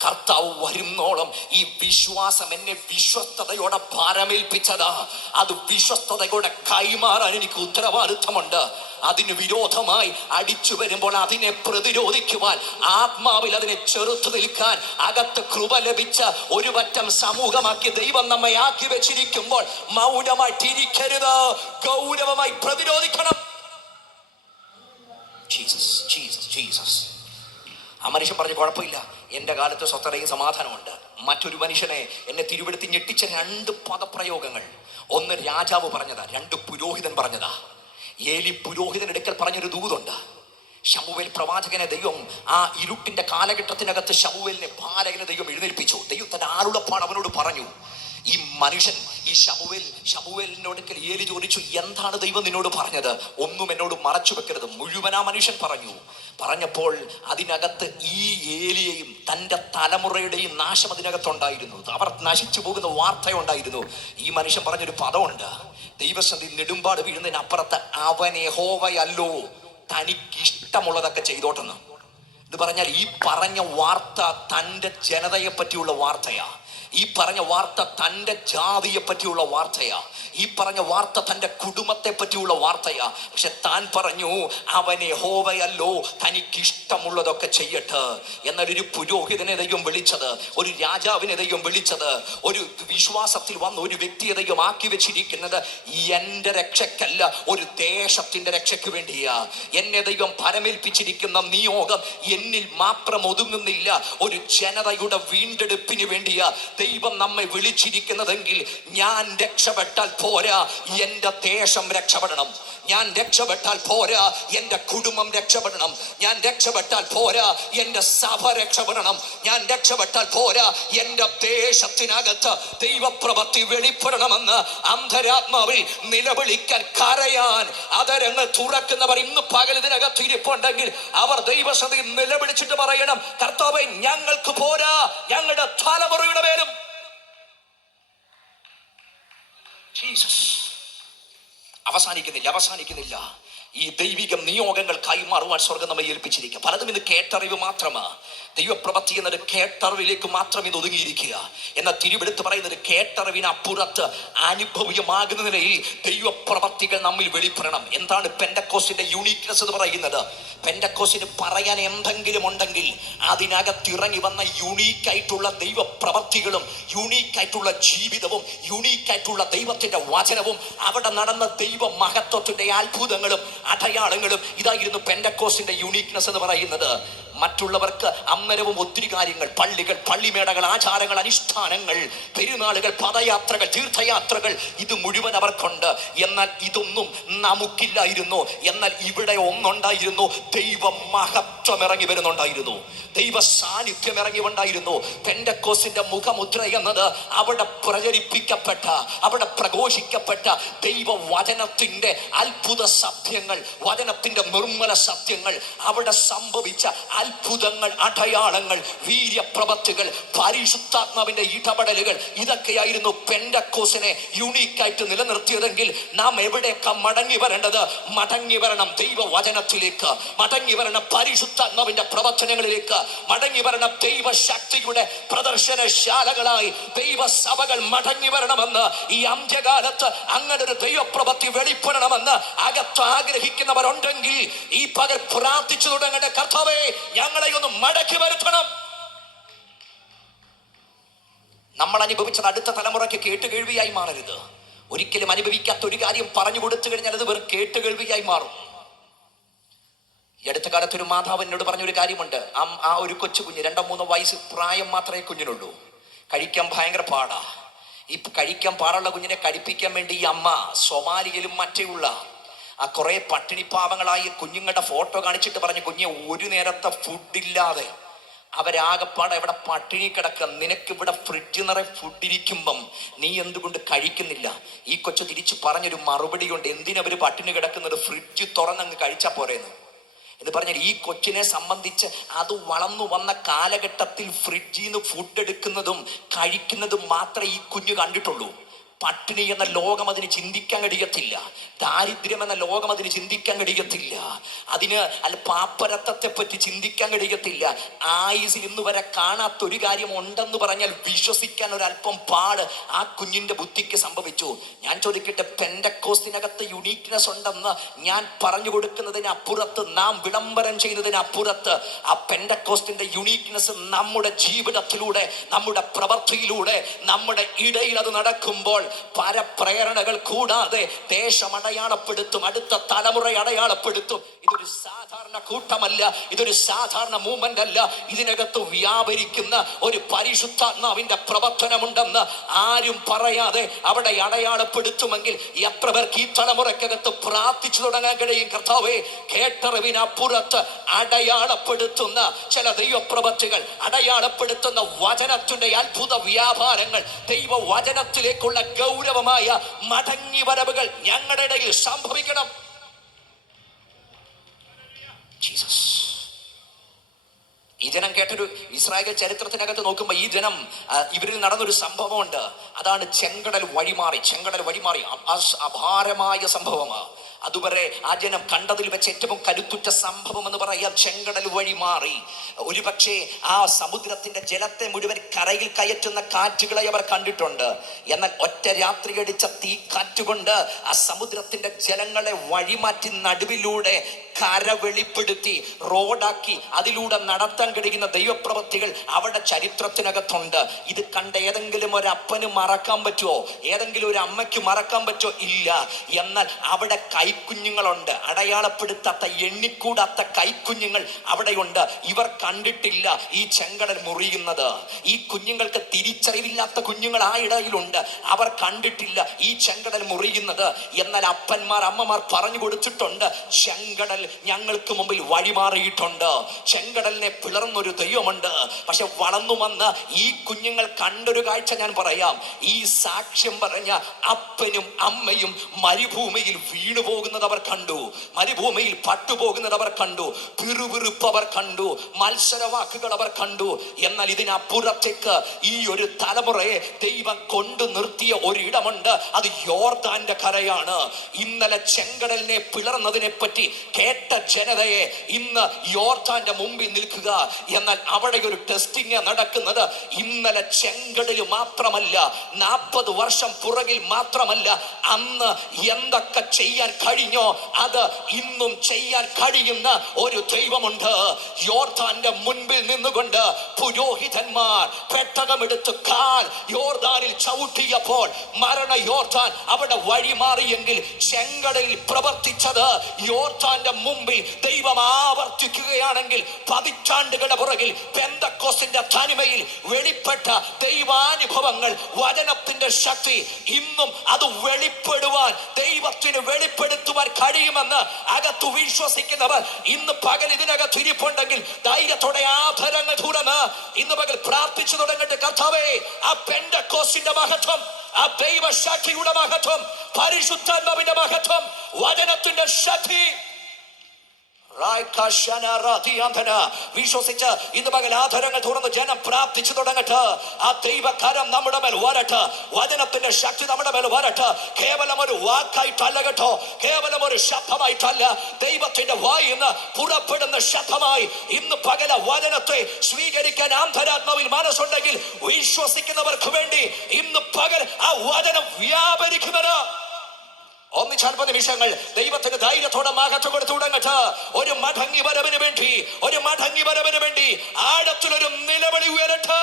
കർത്താവ് വരുന്നോളം ഈ വിശ്വാസം എന്നെ വിശ്വസ്തയോടെ ഭാരമേൽപ്പിച്ചതാ. അത് വിശ്വസ്തയോടെ കൈമാറാൻ എനിക്ക് ഉത്തരവാദിത്വമുണ്ട്. അതിന് വിരോധമായി അടിച്ചു വരുമ്പോൾ അതിനെ പ്രതിരോധിക്കുവാൻ, ആത്മാവിൽ അതിനെ ചെറുത്തു നിൽക്കാൻ അകത്ത് കൃപ ലഭിച്ച ഒരു പറ്റം സമൂഹമാക്കി ദൈവം നമ്മെ ആക്കി വെച്ചിരിക്കുമ്പോൾ മൗനമായിട്ടിരിക്കരുത്, ഗൗരവമായി പ്രതിരോധിക്കണം. ജീസസ്. ആ മനുഷ്യൻ പറഞ്ഞു, കുഴപ്പമില്ല, എൻ്റെ കാലത്ത് സ്വസ്ഥതയും സമാധാനമുണ്ട്. മറ്റൊരു മനുഷ്യനെ എന്നെ തിരുവെടുത്ത് ഞെട്ടിച്ച 2 പദപ്രയോഗങ്ങൾ. ഒന്ന് രാജാവ് പറഞ്ഞതാ, 2 പുരോഹിതൻ പറഞ്ഞതാ. ഏലി പുരോഹിതനെടുക്കൽ പറഞ്ഞൊരു ദൂതുണ്ട്. ശമൂവേൽ പ്രവാചകനെ ദൈവം ആ ഇരുട്ടിന്റെ കാലഘട്ടത്തിനകത്ത് ശമൂവേലിനെ ബാലകനെ ദൈവം എഴുന്നേൽപ്പിച്ചു. ദൈവം തന്റെ ആളുടപ്പാട് അവനോട് പറഞ്ഞു, ഈ മനുഷ്യൻ ഈ ശമൂവേലിനോട് ഏലി ചോദിച്ചു, എന്താണ് ദൈവം നിന്നോട് പറഞ്ഞത്? ഒന്നും എന്നോട് മറച്ചു വെക്കരുത്. മുഴുവൻ ആ മനുഷ്യൻ പറഞ്ഞപ്പോൾ അതിനകത്ത് ഈ ഏലിയെയും തൻ്റെ തലമുറയുടെയും നാശം അതിനകത്തുണ്ടായിരുന്നു. അവർ നശിച്ചു പോകുന്ന വാർത്തയുണ്ടായിരുന്നു. ഈ മനുഷ്യൻ പറഞ്ഞൊരു പദമുണ്ട്, ദൈവസന്ധി നെടുമ്പാട് വീഴുന്നതിനപ്പുറത്ത് അവൻ യഹോവയല്ലോ, തനിക്കിഷ്ടമുള്ളതൊക്കെ ചെയ്തോട്ടെന്ന്. ഇത് പറഞ്ഞാൽ ഈ പറഞ്ഞ വാർത്ത തൻ്റെ ജനതയെ പറ്റിയുള്ള വാർത്തയാ. ഈ പറഞ്ഞ വാർത്ത തൻ്റെ ജാതിയെ പറ്റിയുള്ള വാർത്തയാ. ഈ പറഞ്ഞ വാർത്ത തൻ്റെ കുടുംബത്തെ പറ്റിയുള്ള വാർത്തയാ. പക്ഷെ താൻ പറഞ്ഞു, അവൻ യഹോവയല്ലോ, തനിക്കിഷ്ടമുള്ളതൊക്കെ ചെയ്യട്ടെ. എന്നാൽ ഒരു പുരോഹിതനെ ദൈവം വിളിച്ചത്, ഒരു രാജാവിനെ ദൈവം വിളിച്ചത്, ഒരു വിശ്വാസത്തിൽ വന്ന ഒരു വ്യക്തിയെ ദൈവം ആക്കി വെച്ചിരിക്കുന്നത് എൻ്റെ രക്ഷയ്ക്കല്ല, ഒരു ദേശത്തിന്റെ രക്ഷയ്ക്ക് വേണ്ടിയാ. എന്നെ ദൈവം പരമേൽപ്പിച്ചിരിക്കുന്ന നിയോഗം എന്നിൽ മാത്രം ഒതുങ്ങുന്നില്ല, ഒരു ജനതയുടെ വീണ്ടെടുപ്പിന് വേണ്ടിയാ ദൈവം നമ്മെ വിളിച്ചിരിക്കുന്നതെങ്കിൽ ഞാൻ രക്ഷപ്പെട്ടാൽ പോരാ, എൻ്റെ ദേശം രക്ഷപ്പെടണം. ഞാൻ രക്ഷപ്പെട്ടാൽ പോരാ, എൻ്റെ കുടുംബം രക്ഷപ്പെടണം. ഞാൻ രക്ഷപ്പെട്ടാൽ പോരാ, എൻ്റെ സഭ രക്ഷപ്പെടണം. ഞാൻ രക്ഷപ്പെട്ടാൽ പോരാ, എൻ്റെ ദേശത്തിനകത്ത് ദൈവപ്രവൃത്തി വെളിപ്പെടണമെന്ന് അന്തരാത്മാവിൽ നിലവിളിക്കാൻ, കരയാൻ അതരങ്ങൾ തുറക്കുന്നവർ ഇന്ന് പകൽ ഇതിനകത്ത് ഇരിപ്പുണ്ടെങ്കിൽ അവർ ദൈവസന്നിധിയിൽ നിലവിളിച്ചിട്ട് പറയണം, കർത്താവേ, ഞങ്ങൾക്ക് പോരാ, ഞങ്ങളുടെ തലമുറയുടെ മേലും. അവസാനിക്കുന്നില്ല. ഈ ദൈവിക നിയോഗങ്ങൾ കൈമാറുവാൻ സ്വർഗം നമ്മെ ഏൽപ്പിച്ചിരിക്കുക. പലതും ഇന്ന് കേട്ടറിവ് മാത്രമാ. ദൈവപ്രവൃത്തി എന്നത് കേട്ടറിവിലേക്ക് മാത്രം ഇത് ഒതുങ്ങിയിരിക്കുക. എന്നാൽ തിരുവെടുത്ത് പറയുന്നത് കേട്ടറിവിനപ്പുറത്ത് അനുഭവീയമാകുന്ന നിലയിൽ ദൈവപ്രവൃത്തികൾ നമ്മിൽ വെളിപ്പെടണം. എന്താണ് പെന്തക്കോസ്റ്റിന്റെ യൂണീക്നെസ് എന്ന് പറയുന്നത്? പെന്തക്കോസ്റ്റിന് പറയാൻ എന്തെങ്കിലും ഉണ്ടെങ്കിൽ അതിനകത്തിറങ്ങി വന്ന യൂണീക്കായിട്ടുള്ള ദൈവപ്രവൃത്തികളും യൂണീക്കായിട്ടുള്ള ജീവിതവും യൂണീക്കായിട്ടുള്ള ദൈവത്തിന്റെ വചനവും അവിടെ നടന്ന ദൈവ മഹത്വത്തിന്റെ അത്ഭുതങ്ങളും അടയാളങ്ങളും ഇതായിരുന്നു പെന്തക്കോസ്റ്റിന്റെ യൂണീക്നെസ് എന്ന് പറയുന്നത്. മറ്റുള്ളവർക്ക് അന്നരവും ഒത്തിരി കാര്യങ്ങൾ, പള്ളികൾ, പള്ളിമേടകൾ, ആചാരങ്ങൾ, അനുഷ്ഠാനങ്ങൾ, പെരുന്നാളുകൾ, പദയാത്രകൾ, തീർത്ഥയാത്രകൾ, ഇത് മുഴുവൻ അവർക്കുണ്ട്. എന്നാൽ ഇതൊന്നും നമുക്കില്ലായിരുന്നു. എന്നാൽ ഇവിടെ ഒന്നുണ്ടായിരുന്നു, ദൈവ മഹത്വം ഇറങ്ങി വരുന്നുണ്ടായിരുന്നു, ദൈവ സാന്നിധ്യം ഇറങ്ങി ഉണ്ടായിരുന്നു. പെന്തക്കോസ്റ്റിന്റെ മുഖമുദ്ര എന്നത് അവിടെ പ്രചരിപ്പിക്കപ്പെട്ട, അവിടെ പ്രഘോഷിക്കപ്പെട്ട ദൈവ വചനത്തിന്റെ അത്ഭുത സത്യങ്ങൾ, വചനത്തിന്റെ നിർമ്മല സത്യങ്ങൾ, അവിടെ സംഭവിച്ച അത്ഭുതങ്ങൾ, അടയാളങ്ങൾ, വീര്യപ്രവൃത്തികൾ, പരിശുദ്ധാത്മാവിന്റെ ഇടപെടലുകൾ, ഇതൊക്കെയായിരുന്നു പെന്തക്കോസ്റ്റിനെ യൂണീക്കായിട്ട് നിലനിർത്തിയതെങ്കിൽ നാം എവിടേക്കാ മടങ്ങി വരേണ്ടത്? മടങ്ങി വരണം ദൈവവചനത്തിലേക്ക്, മടങ്ങി വരണം പരിശുദ്ധാത്മാവിന്റെ പ്രവർത്തനങ്ങളിലേക്ക്, മടങ്ങി വരണം ദൈവശക്തിയുടെ പ്രദർശനശാലകളായി ദൈവസഭകൾ മടങ്ങി വരണമെന്ന്. ഈ അന്ത്യകാലത്ത് അങ്ങനെ ഒരു ദൈവപ്രവൃത്തി വെളിപ്പെടണമെന്ന് അകത്ത് ആഗ്രഹിക്കുന്നവരുണ്ടെങ്കിൽ ഈ പകൽ പ്രാർത്ഥിച്ചു തുടങ്ങേണ്ട, കർത്താവേ, ഞങ്ങളെ ഒന്ന് മടക്കി വരുത്തണം. നമ്മൾ അനുഭവിച്ചത് അടുത്ത തലമുറയ്ക്ക് കേട്ടുകേൾവിയായി മാറരുത്. ഒരിക്കലും അനുഭവിക്കാത്ത ഒരു കാര്യം പറഞ്ഞു കൊടുത്തു കഴിഞ്ഞാൽ അത് വെറും കേട്ടുകേൾവിയായി മാറും. ഈ അടുത്ത കാലത്ത് ഒരു മാതാവ് എന്നോട് പറഞ്ഞൊരു കാര്യമുണ്ട്. ആ ഒരു കൊച്ചു കുഞ്ഞ് 2-3 വയസ്സ് പ്രായം മാത്രമേ കുഞ്ഞിനുള്ളൂ. കഴിക്കാൻ ഭയങ്കര പാടാ. ഈ കഴിക്കാൻ പാടുള്ള കുഞ്ഞിനെ കഴിപ്പിക്കാൻ വേണ്ടി ഈ അമ്മ സൊമാലിയിലും മറ്റേയുള്ള ആ കുറെ പട്ടിണിപ്പാവങ്ങളായി കുഞ്ഞുങ്ങളുടെ ഫോട്ടോ കാണിച്ചിട്ട് പറഞ്ഞു, കുഞ്ഞെ, ഒരു നേരത്തെ ഫുഡില്ലാതെ അവരാകപ്പാടെ ഇവിടെ പട്ടിണി കിടക്കുക, നിനക്കിവിടെ ഫ്രിഡ്ജ് നിറയെ ഫുഡിരിക്കുമ്പം നീ എന്തുകൊണ്ട് കഴിക്കുന്നില്ല? ഈ കൊച്ചു തിരിച്ചു പറഞ്ഞൊരു മറുപടി കൊണ്ട്, എന്തിനവര് പട്ടിണി കിടക്കുന്നത്, ഫ്രിഡ്ജ് തുറന്നങ്ങ് കഴിച്ചാൽ പോരെന്ന്. എന്ന് പറഞ്ഞാൽ ഈ കൊച്ചിനെ സംബന്ധിച്ച് അത് വളർന്നു വന്ന കാലഘട്ടത്തിൽ ഫ്രിഡ്ജിൽ നിന്ന് ഫുഡ് എടുക്കുന്നതും കഴിക്കുന്നതും മാത്രമേ ഈ കുഞ്ഞ് കണ്ടിട്ടുള്ളൂ. പട്ടിണി എന്ന ലോകം അതിന് ചിന്തിക്കാൻ കഴിയത്തില്ല. ദാരിദ്ര്യം എന്ന ലോകം അതിന് ചിന്തിക്കാൻ കഴിയത്തില്ല. അതിന് പാപ്പരത്തത്തെ പറ്റി ചിന്തിക്കാൻ കഴിയത്തില്ല. ആയുസിൽ ഇന്ന് വരെ കാണാത്തൊരു കാര്യം ഉണ്ടെന്ന് പറഞ്ഞാൽ വിശ്വസിക്കാൻ ഒരല്പം പാട് ആ കുഞ്ഞിന്റെ ബുദ്ധിക്ക് സംഭവിച്ചു. ഞാൻ ചോദിക്കട്ടെ, പെന്തക്കോസ്റ്റിനകത്ത് യുണീക്നെസ് ഉണ്ടെന്ന് ഞാൻ പറഞ്ഞു കൊടുക്കുന്നതിന് അപ്പുറത്ത്, നാം വിളംബരം ചെയ്യുന്നതിന് അപ്പുറത്ത്, ആ പെന്തക്കോസ്റ്റിന്റെ യുണീക്നെസ് നമ്മുടെ ജീവിതത്തിലൂടെ, നമ്മുടെ പ്രവൃത്തിയിലൂടെ, നമ്മുടെ ഇടയിൽ അത് നടക്കുമ്പോൾ പരപ്രേരണകൾ കൂടാതെ ദേശം അടയാളപ്പെടുത്തും, അടുത്ത തലമുറ അടയാളപ്പെടുത്തും. ഇതൊരു സാധാരണ കൂട്ടമല്ല, ഇതൊരു സാധാരണ മൂവ്മെന്റ് അല്ല. ഇതിനകത്ത് വ്യാപരിക്കുന്ന ഒരു പരിശുദ്ധാത്മാവിന്റെ പ്രവർത്തനമുണ്ടെന്ന് ആരും പറയാതെ അവിടെ അടയാളപ്പെടുത്തുമെങ്കിൽ എത്ര പേർക്ക് ഈ തലമുറക്കകത്ത് പ്രാർത്ഥിച്ചു തുടങ്ങാൻ കഴിയും? കർത്താവേ, കേട്ടറിവിനപ്പുറത്ത് അടയാളപ്പെടുത്തുന്ന ചില ദൈവപ്രവൃത്തികൾ, അടയാളപ്പെടുത്തുന്ന വചനത്തിന്റെ അത്ഭുത വ്യാപാരങ്ങൾ, ദൈവവചനത്തിലേക്കുള്ള ഗൗരവമായ മടങ്ങി വരവുകൾ ഞങ്ങളുടെ ഇടയിൽ സംഭവിക്കണം. ജീസസ്. ഈ ജനം കേട്ടൊരു ഇസ്രായേൽ ചരിത്രത്തിനകത്ത് നോക്കുമ്പോൾ ഈ ജനം ഇവരിൽ നടന്നൊരു സംഭവമുണ്ട്. അതാണ് ചെങ്കടൽ വഴിമാറി. അപാരമായ സംഭവമാണ്. അതുവരെ ആ ജനം കണ്ടതിൽ വെച്ച് ഏറ്റവും കരുത്തുറ്റ സംഭവം എന്ന് പറയാം ചെങ്കടൽ വഴി മാറി. ഒരുപക്ഷെ ആ സമുദ്രത്തിന്റെ ജലത്തെ മുഴുവൻ കരയിൽ കയറ്റുന്ന കാറ്റുകളെ അവർ കണ്ടിട്ടുണ്ട്. എന്നാൽ ഒറ്റ രാത്രി അടിച്ച തീ കാറ്റുകൊണ്ട് ആ സമുദ്രത്തിന്റെ ജലങ്ങളെ വഴിമാറ്റി നടുവിലൂടെ കര വെളിപ്പെടുത്തി റോഡാക്കി അതിലൂടെ നടത്താൻ കഴിയുന്ന ദൈവപ്രവൃത്തികൾ അവിടെ ചരിത്രത്തിനകത്തുണ്ട്. ഇത് കണ്ട ഏതെങ്കിലും ഒരു അപ്പന് മറക്കാൻ പറ്റുമോ? ഏതെങ്കിലും ഒരു അമ്മയ്ക്ക് മറക്കാൻ പറ്റുമോ? ഇല്ല. എന്നാൽ അവിടെ കൈക്കുഞ്ഞുങ്ങളുണ്ട്, അടയാളപ്പെടുത്താത്ത എണ്ണിക്കൂടാത്ത കൈക്കുഞ്ഞുങ്ങൾ അവിടെയുണ്ട്. ഇവർ കണ്ടിട്ടില്ല ഈ ചെങ്കടൽ മുറിയുന്നത്. ഈ കുഞ്ഞുങ്ങൾക്ക് തിരിച്ചറിവില്ലാത്ത കുഞ്ഞുങ്ങൾ ആ ഇടയിലുണ്ട്. അവർ കണ്ടിട്ടില്ല ഈ ചെങ്കടൽ മുറിയുന്നത്. എന്നാൽ അപ്പന്മാർ അമ്മമാർ പറഞ്ഞു കൊടുത്തിട്ടുണ്ട്, ചെങ്കടൽ ഞങ്ങൾക്ക് മുമ്പിൽ വഴിമാറിയിട്ടുണ്ട്, ചെങ്കടലിനെ പിളർന്നൊരു ദൈവമുണ്ട്. പക്ഷെ വളർന്നു വന്ന് ഈ കുഞ്ഞുങ്ങൾ കണ്ടൊരു കാഴ്ച ഞാൻ പറയാം. ഈ സാക്ഷ്യം പറഞ്ഞ അപ്പനും അമ്മയും മരുഭൂമിയിൽ വീണു പോകുന്നത് അവർ കണ്ടു, മരുഭൂമിയിൽ പട്ടുപോകുന്നത് അവർ കണ്ടു, പിറുപിറുപ്പ് അവർ കണ്ടു, മത്സരവാക്കുകൾ അവർ കണ്ടു. എന്നാൽ ഇതിനപ്പുറത്തേക്ക് ഈ ഒരു തലമുറയെ ദൈവം കൊണ്ടു നിർത്തിയ ഒരിടമുണ്ട്. അത് യോർദാന്റെ കരയാണ്. ഇന്നലെ ചെങ്കടലിനെ പിളർന്നതിനെ പറ്റി കേട്ട ജനതയെ ഇന്ന് യോർദാന്റെ മുമ്പിൽ നിൽക്കുക. എന്നാൽ അവിടെ ഒരു ടെസ്റ്റിംഗ് നടക്കുന്നത്. ഇന്നലെ ചെങ്കടലിൽ മാത്രമല്ല, 40 വർഷം പുറകിൽ മാത്രമല്ല, അന്ന് എന്തൊക്കെ ചെയ്യാൻ കഴിഞ്ഞോ അത് ഇന്നും ചെയ്യാൻ കഴിയുന്ന ഒരു ദൈവമുണ്ട്. യോർദാന്റെ മുൻപിൽ നിന്നുകൊണ്ട് പുരോഹിതന്മാർ പെട്ടകമെടുത്ത് കാൽ യോർദാനിൽ ചവിട്ടിയപ്പോൾ മരണ യോർദാൻ അവിടെ വഴിമാറിയെങ്കിൽ ചെങ്കടലിൽ പ്രവർത്തിച്ചത് യോർദാന്റെ മുമ്പിൽ ദൈവം ആവർത്തിക്കുകയാണെങ്കിൽ പതിറ്റാണ്ടുകളുടെ പുറകിൽ പെന്തക്കോസ്തിന്റെ തനിമയിൽ വെളിപ്പെട്ട ദൈവാനുഭവങ്ങൾ, വചനത്തിന്റെ ശക്തി ഇന്നും അത് വെളിപ്പെടുവാൻ, ദൈവത്തിന് വെളിപ്പെടുത്തുവാൻ കഴിയുമെന്ന് അകത്തു വിശ്വസിക്കുന്നവർ ഇന്ന് പകൽ ഇതിനകത്ത് ഇരിപ്പുണ്ടെങ്കിൽ ധൈര്യത്തോടെ ആധരങ്ങൾ തുറന്ന് ഇന്ന് പകൽ പ്രാർത്ഥിച്ചു തുടങ്ങട്ടെ. കർത്താവേ, ആ പെന്തക്കോസ്തിന്റെ മഹത്വം, ആ ദൈവശക്തിയുടെ മഹത്വം, പരിശുദ്ധാത്മാവിന്റെ മഹത്വം, വചനത്തിന്റെ ശക്തി വിശ്വസിച്ച് ഇന്ന് പകൽ ആധരങ്ങൾ തുറന്ന് ജനം പ്രാർത്ഥിച്ചു തുടങ്ങട്ടെ. ആ ദൈവകരം നമ്മുടെ മേൽ വരട്ടെ, വചനത്തിന്റെ ശക്തി നമ്മുടെ മേൽ വരട്ടെ. കേവലം ഒരു വാക്കായിട്ടല്ല കേട്ടോ, കേവലം ഒരു ശബ്ദമായിട്ടല്ല, ദൈവത്തിന്റെ വായിൽ നിന്ന് പുറപ്പെടുന്ന ശബ്ദമായി ഇന്ന് പകല വചനത്തെ സ്വീകരിക്കാൻ അന്തരാത്മാവിൽ മനസ്സുണ്ടെങ്കിൽ വിശ്വസിക്കുന്നവർക്ക് വേണ്ടി ഇന്ന് പകൽ ആ വചനം വ്യാപരിക്കുന്നത്. ഒന്നിച്ചൽപ്പ നിമിഷങ്ങൾ ദൈവത്തിന് ധൈര്യത്തോടെ മഹത്വം കൊടുത്തു തുടങ്ങട്ടെ. ഒരു മടങ്ങി വരവിന് വേണ്ടി, ഒരു മടങ്ങി വരവിന് വേണ്ടി ആഴത്തിലൊരു നിലവിളി ഉയരട്ടെ.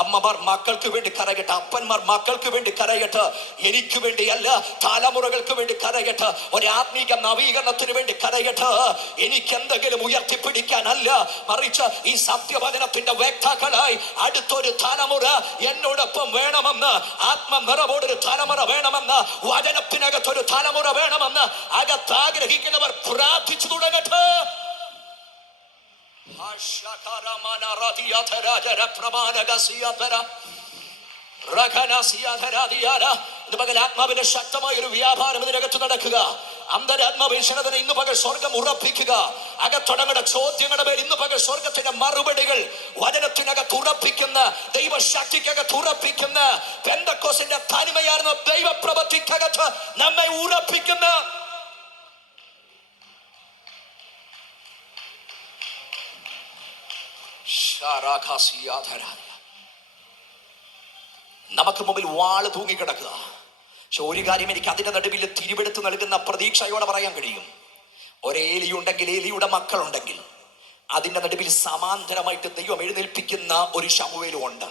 അമ്മമാർ മക്കൾക്ക് വേണ്ടി കരയട്ടെ, അപ്പന്മാർ മക്കൾക്ക് വേണ്ടി കരയട്ടെ. എനിക്ക് വേണ്ടിയല്ല, തലമുറകൾക്ക് വേണ്ടി കരയട്ടെ. ഒരു ആത്മീക നവീകരണത്തിന് വേണ്ടി കരയട്ടെ. എനിക്ക് എന്തെങ്കിലും ഉയർത്തിപ്പിടിക്കാനല്ല, മറിച്ച് ഈ സത്യവചനത്തിന്റെ വ്യക്താക്കളായി അടുത്തൊരു തലമുറ എന്നോടൊപ്പം വേണമെന്ന്, ആത്മനിറവോടൊരു തലമുറ വേണമെന്ന്, വചനത്തിനകത്തൊരു തലമുറ വേണമെന്ന് അകത്ത് ആഗ്രഹിക്കുന്നവർ പ്രാർത്ഥിച്ചു തുടങ്ങട്ടെ. ആത്മാവിന്റെ ശക്തമായ ഒരു വ്യാപാരം ഇതിനകത്ത് നടക്കുക. അന്തരാത്മാവിനെ ഇന്ന് പകൽ സ്വർഗം ഉറപ്പിക്കുക. അകത്തുടങ്ങുന്ന ചോദ്യങ്ങളുടെ മേൽ ഇന്ന് പകൽ സ്വർഗത്തിന്റെ മറുപടികൾ വചനത്തിനകത്ത് ഉറപ്പിക്കുന്ന, ദൈവശക്തിക്കകത്ത് ഉറപ്പിക്കുന്ന, പെന്തക്കോസ്തിന്റെ തനിമയാർന്ന ദൈവപ്രവൃത്തിക്കകത്ത് നമ്മെ ഉറപ്പിക്കുന്ന നമുക്ക് മുമ്പിൽ വാള് തൂങ്ങിക്കിടക്കുക. പക്ഷെ ഒരു കാര്യം എനിക്ക് അതിന്റെ നടുവിൽ തിരിവെടുത്ത് നൽകുന്ന പ്രതീക്ഷയോടെ പറയാൻ കഴിയും. ഒരേലിയുണ്ടെങ്കിൽ, ഏലിയുടെ മക്കളുണ്ടെങ്കിൽ അതിന്റെ നടുവിൽ സമാന്തരമായിട്ട് ദൈവം എഴുന്നേൽപ്പിക്കുന്ന ഒരു ശമൂവേലും ഉണ്ട്.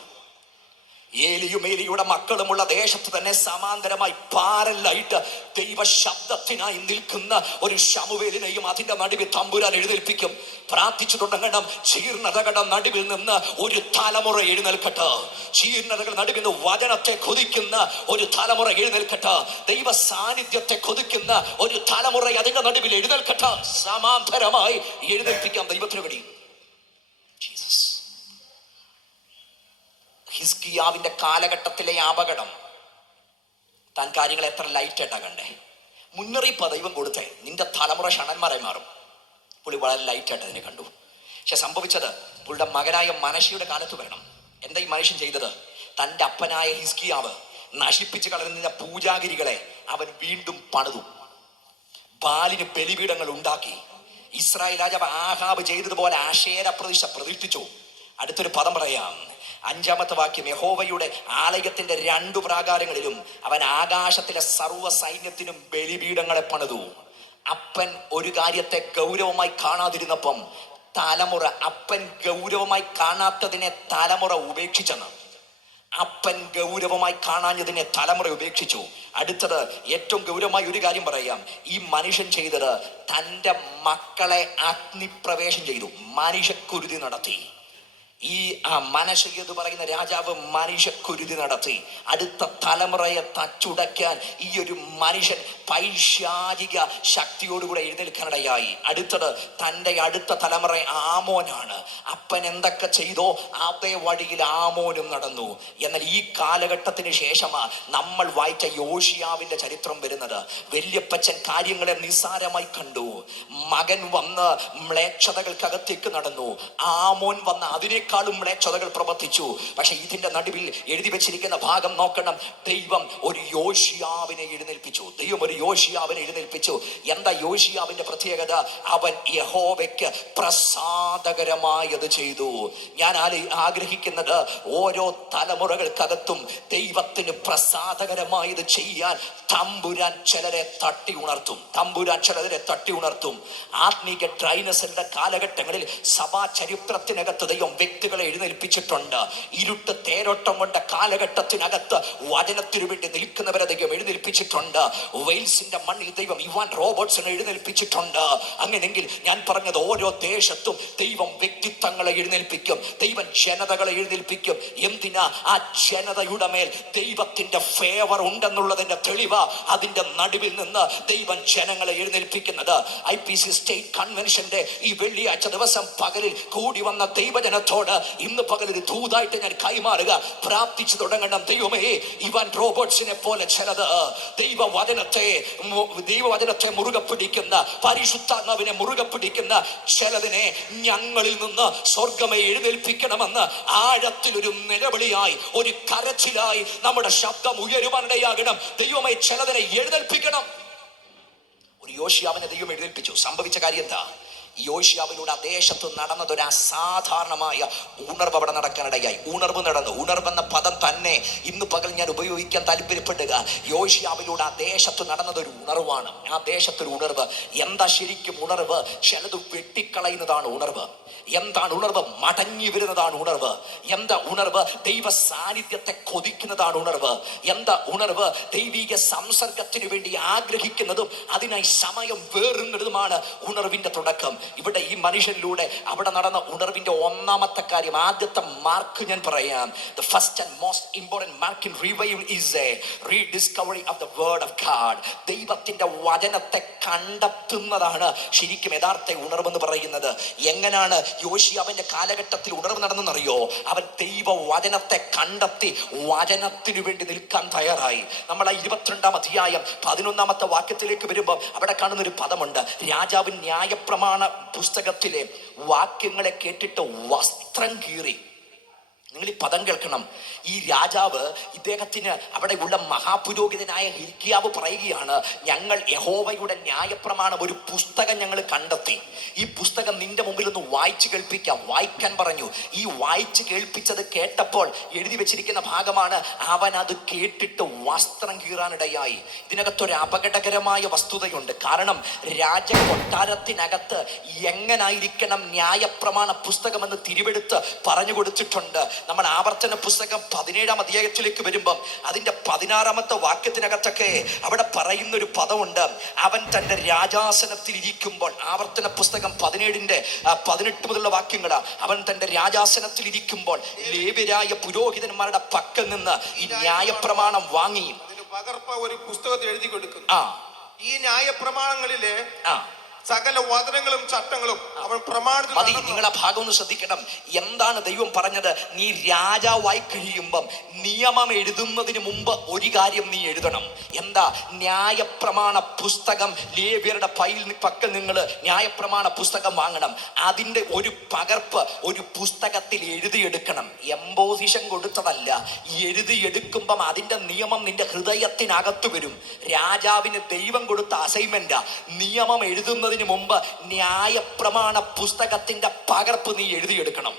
ഏലിയും ഏലിയുടെ മക്കളുമുള്ള ദേശത്ത് തന്നെ സമാന്തരമായി പാരലായിട്ട് ദൈവ ശബ്ദത്തിനായി നിൽക്കുന്ന ഒരു ശമൂവേലിനെയും അതിന്റെ നടുവിൽ തമ്പുരാൻ എഴുന്നേൽപ്പിക്കും. പ്രാർത്ഥിച്ചു തുടങ്ങണം. ജീർണതകളുടെ നടുവിൽ നിന്ന് ഒരു തലമുറ എഴുന്നേൽക്കട്ടെ. ജീർണതകളുടെ നടുവിൽ നിന്ന് വചനത്തെ കൊതിക്കുന്ന ഒരു തലമുറ എഴുന്നേൽക്കട്ടെ. ദൈവ സാന്നിധ്യത്തെ കൊതിക്കുന്ന ഒരു തലമുറ അതിന്റെ നടുവിൽ എഴുന്നേൽക്കട്ടെ. സമാന്തരമായി എഴുന്നേൽപ്പിക്കാം ദൈവത്തിന് വേണ്ടി. ഹിസ്കിയാവിന്റെ കാലഘട്ടത്തിലെ അപകടം, താൻ കാര്യങ്ങൾ എത്ര ലൈറ്റായിട്ടാ കണ്ടേ. മുന്നറിയിപ്പ് ദൈവം കൊടുത്തേ, നിന്റെ തലമുറ ഷണന്മാരായി മാറും. പുള്ളി വളരെ ലൈറ്റായിട്ട് അതിനെ കണ്ടു. പക്ഷെ സംഭവിച്ചത് പുള്ളിയുടെ മകനായ മനശ്ശയുടെ കാലത്ത് വരണം. എന്താ ഈ മനുഷ്യൻ ചെയ്തത്? തൻ്റെ അപ്പനായ ഹിസ്കിയാവ് നശിപ്പിച്ച് കളയുന്ന പൂജാഗിരികളെ അവൻ വീണ്ടും പണിതു. ബാലിന് ബലിപീഠങ്ങൾ ഉണ്ടാക്കി. ഇസ്രായേൽ രാജാവ് ആഹാബ് ചെയ്തതുപോലെ ആശേര പ്രതിഷ്ഠിച്ചു. അടുത്തൊരു പദം പറയാം, 5-ാമത്തെ വാക്യം. യഹോവയുടെ ആലയത്തിന്റെ 2 പ്രാകാരങ്ങളിലും അവൻ ആകാശത്തിലെ സർവ്വ സൈന്യത്തിനും ബലിപീഠങ്ങളെ പണിതു. അപ്പൻ ഒരു കാര്യത്തെ ഗൗരവമായി കാണാതിരുന്നപ്പം തലമുറ, അപ്പൻ ഗൗരവമായി കാണാത്തതിനെ തലമുറ ഉപേക്ഷിച്ചെന്ന്. അപ്പൻ ഗൗരവമായി കാണാഞ്ഞതിനെ തലമുറ ഉപേക്ഷിച്ചു. അടുത്തത് ഏറ്റവും ഗൗരവമായി ഒരു കാര്യം പറയാം. ഈ മനുഷ്യൻ ചെയ്തത് തൻ്റെ മക്കളെ അഗ്നിപ്രവേശം ചെയ്തു, മനുഷ്യക്കുരുതി നടത്തി. ഈ മനശ്ശെ എന്ന് പറയുന്ന രാജാവ് മനുഷ്യക്കുരുതി നടത്തി. അടുത്ത തലമുറയെ തച്ചുടയ്ക്കാൻ ഈ ഒരു മനുഷ്യൻ പൈശാചിക ശക്തിയോടുകൂടെ എഴുന്നേൽക്കാനിടയായി. അടുത്തത് തൻ്റെ അടുത്ത തലമുറ ആമോനാണ്. അപ്പൻ എന്തൊക്കെ ചെയ്തോ അതേ വഴിയിൽ ആമോനും നടന്നു. എന്നാൽ ഈ കാലഘട്ടത്തിന് ശേഷമാണ് നമ്മൾ വായിച്ച യോശിയാവിന്റെ ചരിത്രം വരുന്നത്. വല്യപ്പച്ചൻ കാര്യങ്ങളെ നിസ്സാരമായി കണ്ടു. മകൻ വന്ന് മ്ലേച്ഛതകൾക്കകത്തേക്ക് നടന്നു. ആമോൻ വന്ന് അതിനേക്കാളും മ്ലേച്ഛതകൾ പ്രവർത്തിച്ചു. പക്ഷെ ഇതിന്റെ നടുവിൽ എഴുതി വെച്ചിരിക്കുന്ന ഭാഗം നോക്കണം. ദൈവം ഒരു യോശിയാവിനെ എഴുന്നേൽപ്പിച്ചു. ദൈവം ഒരു യോശിയാവിനെ എഴുന്നേൽപ്പിച്ചു. എന്താ യോശിയാവിന്റെ പ്രത്യേകത? അവൻ യഹോവയ്ക്ക് പ്രസാദകരമായത് ചെയ്തു. ഞാൻ ആഗ്രഹിക്കുന്നത് ഓരോ തലമുറകൾക്കകത്തും ദൈവത്തിന് പ്രസാദകരമായത് ചെയ്യാൻ തമ്പുരാൻ ചിലരെ തട്ടി ഉണർത്തും. തമ്പുരാൻ ചിലരെ തട്ടി ഉണർത്തും. ആത്മീക ഡ്രൈനസിന്റെ കാലഘട്ടങ്ങളിൽ സഭാ ചരിത്രത്തിനകത്ത് ദൈവം വ്യക്തികളെ എഴുന്നേൽപ്പിച്ചിട്ടുണ്ട്. ഇരുട്ട് തേരോട്ടം കൊണ്ട കാലഘട്ടത്തിനകത്ത് വചനത്തിനു വേണ്ടി നിൽക്കുന്നവരെ ദൈവം എഴുന്നേൽപ്പിച്ചിട്ടുണ്ട്. വെയിൽസിന്റെ മണ്ണിൽ ദൈവം ഇവാൻ റോബർട്ട്സിനെ എഴുന്നേൽപ്പിച്ചിട്ടുണ്ട്. അങ്ങനെയെങ്കിൽ ഞാൻ പറഞ്ഞത് ഓരോ ദേശത്തും ദൈവം വ്യക്തിത്വങ്ങളെ എഴുന്നേൽപ്പിക്കും. ദൈവം ജനതകളെ എഴുന്നേൽപ്പിക്കും. എന്തിനാ? ആ ജനതയുടെ മേൽ ദൈവത്തിന്റെ ഫേവർ ഉണ്ടെന്നുള്ളതിന്റെ തെളിവ് അതിന്റെ നടുവിൽ നിന്ന് ദൈവം ജനങ്ങളെ എഴുന്നേൽപ്പിക്കുന്നത്. IPC സ്റ്റേറ്റ് കൺവെൻഷന്റെ ഈ വെള്ളിയാഴ്ച ദിവസം പകലിൽ കൂടി വന്ന ദൈവജനത്തോട് ഇന്ന് പകലൊരു ദൂതായിട്ട് ഞാൻ കൈമാറുക. പ്രാർത്ഥിച്ചു തുടങ്ങണം. ദൈവമേ, ഇവാൻ റോബർട്ട്സിനെ പോലെ ചിലത് ദൈവവചനത്തെ മുറുകെ പിടിക്കുന്ന, പരിശുദ്ധാത്മാവിനെ മുറുകെ പിടിക്കുന്ന ചിലതിനെ ഞങ്ങളിൽ നിന്ന് സ്വർഗമേ എഴുന്നേൽപ്പിക്കണമെന്ന് ആഴത്തിലൊരു നിലവിളിയായി, ഒരു കരച്ചിലായി നമ്മുടെ ശബ്ദം ഉയരുവാനിടയാകണം. ദൈവമേ, ചിലതിനെ എഴുന്നേൽപ്പിക്കണം. ഒരു യോശിയാവിനെ ദൈവം എഴുന്നേൽപ്പിച്ചു. സംഭവിച്ച കാര്യം എന്താ? യോശിയാവിലൂടെ ആ ദേശത്ത് നടന്നത് ഒരു അസാധാരണമായ ഉണർവ് അവിടെ നടക്കാനിടയായി. ഉണർവ് നടന്നു. ഉണർവെന്ന പദം തന്നെ ഇന്ന് പകൽ ഞാൻ ഉപയോഗിക്കാൻ താല്പര്യപ്പെടുക. യോശിയാവിലൂടെ ആ ദേശത്ത് നടന്നത് ഒരു ഉണർവാണ്. ആ ദേശത്തൊരു ഉണർവ്. എന്താ ശരിക്കും ഉണർവ്? ചിലത് വെട്ടിക്കളയുന്നതാണ് ഉണർവ്. എന്താണ് ഉണർവ്? മടങ്ങി വരുന്നതാണ് ഉണർവ്. എന്താ ഉണർവ്? ദൈവ സാന്നിധ്യത്തെ കൊതിക്കുന്നതാണ് ഉണർവ്. എന്താ ഉണർവ്? ദൈവിക സംസർഗത്തിന് വേണ്ടി ആഗ്രഹിക്കുന്നതും അതിനായി സമയം വേറുന്നതുമാണ് ഉണർവിന്റെ തുടക്കം. ഇവിടെ ഈ മനുഷ്യനിലൂടെ അവിടെ നടന്ന ഉണർവിന്റെ ഒന്നാമത്തെ കാര്യം, ആദ്യത്തെ മാർക്ക് ഞാൻ പറയാം. The first and most important mark in revival is a rediscovery of the word of God. ദൈവത്തിന്റെ വചനത്തെ കണ്ടെത്തുന്നതാണ് ശരിക്കും യഥാർത്ഥ ഉണർവെന്ന് പറയുന്നത്. എങ്ങനെയാണ് യോശിയാവിന്റെ കാലഘട്ടത്തിൽ ഉണർവ് നടന്നെന്നറിയോ? അവൻ ദൈവ വചനത്തെ കണ്ടെത്തി വചനത്തിനു വേണ്ടി നിൽക്കാൻ തയ്യാറായി. നമ്മൾ 22-ാം അധ്യായം 11-ാമത്തെ വാക്യത്തിലേക്ക് വരുമ്പോൾ അവിടെ കാണുന്ന ഒരു പദമുണ്ട്. രാജാവിൻ ന്യായപ്രമാണ പുസ്തകത്തിലെ വാക്യങ്ങളെ കേട്ടിട്ട് വസ്ത്രം കീറി. നിങ്ങൾ ഈ പദം കേൾക്കണം. ഈ രാജാവ് ഇദ്ദേഹത്തിന് അവിടെ ഉള്ള മഹാപുരോഹിതനായ ഹില്ക്കിയാവ് പറയുകയാണ്, ഞങ്ങൾ യഹോവയുടെ ന്യായപ്രമാണം ഒരു പുസ്തകം ഞങ്ങൾ കണ്ടെത്തി. ഈ പുസ്തകം നിന്റെ മുമ്പിൽ ഒന്ന് വായിച്ചു കേൾപ്പിക്കാം. വായിക്കാൻ പറഞ്ഞു. ഈ വായിച്ചു കേൾപ്പിച്ചത് കേട്ടപ്പോൾ എഴുതി വെച്ചിരിക്കുന്ന ഭാഗമാണ്, അവൻ അത് കേട്ടിട്ട് വസ്ത്രം കീറാനിടയായി. ഇതിനകത്തൊരു അപകടകരമായ വസ്തുതയുണ്ട്. കാരണം രാജകൊട്ടാരത്തിനകത്ത് എങ്ങനായിരിക്കണം ന്യായപ്രമാണ പുസ്തകമെന്ന് തിരുവെടുത്ത് പറഞ്ഞു കൊടുത്തിട്ടുണ്ട്. നമ്മൾ ആവർത്തന പുസ്തകം 17-ാം അധ്യായത്തിലേക്ക് വരുമ്പം അതിന്റെ 16-ാമത്തെ വാക്യത്തിനകത്തൊക്കെ അവിടെ പറയുന്ന ഒരു പദമുണ്ട്. അവൻ തന്റെ രാജാസനത്തിൽ ഇരിക്കുമ്പോൾ, ആവർത്തന പുസ്തകം 17-ന്റെ 18 മുതലുള്ള വാക്യങ്ങളാ. അവൻ തന്റെ രാജാസനത്തിൽ ഇരിക്കുമ്പോൾ ലേവ്യരായ പുരോഹിതന്മാരുടെ പക്കൽ നിന്ന് ഈ ന്യായപ്രമാണം വാങ്ങി പകർപ്പ് ഒരു പുസ്തകത്തിൽ എഴുതി കൊടുക്കുന്നു. ഈ ന്യായപ്രമാണങ്ങളിലെ സകല വചനങ്ങളും ചട്ടങ്ങളും അവൻ പ്രമാണിച്ചു. മതി, നിങ്ങളെ ഭാഗം ഒന്ന് ശ്രദ്ധിക്കണം. എന്താണ് ദൈവം പറഞ്ഞത്? നീ രാജാവായി കഴിയുമ്പം നിയമം എഴുതുന്നതിന് മുമ്പ് ഒരു കാര്യം നീ എഴുതണം. എന്താ? ന്യായപ്രമാണ പുസ്തകം. ലേവ്യരുടെ പക്കൽ നിങ്ങൾ ന്യായപ്രമാണ പുസ്തകം വാങ്ങണം. അതിന്റെ ഒരു പകർപ്പ് ഒരു പുസ്തകത്തിൽ എഴുതിയെടുക്കണം. എംബോസിഷൻ കൊടുത്തതല്ല. എഴുതിയെടുക്കുമ്പം അതിന്റെ നിയമം നിന്റെ ഹൃദയത്തിനകത്ത് വരും. രാജാവിന് ദൈവം കൊടുത്ത അസൈൻമെന്റാ. നിയമം എഴുതുന്നതിന് മുമ്പ് ന്യായപ്രമാണ പുസ്തകത്തിന്റെ പകർപ്പ് നീ എഴുതിയെടുക്കണം.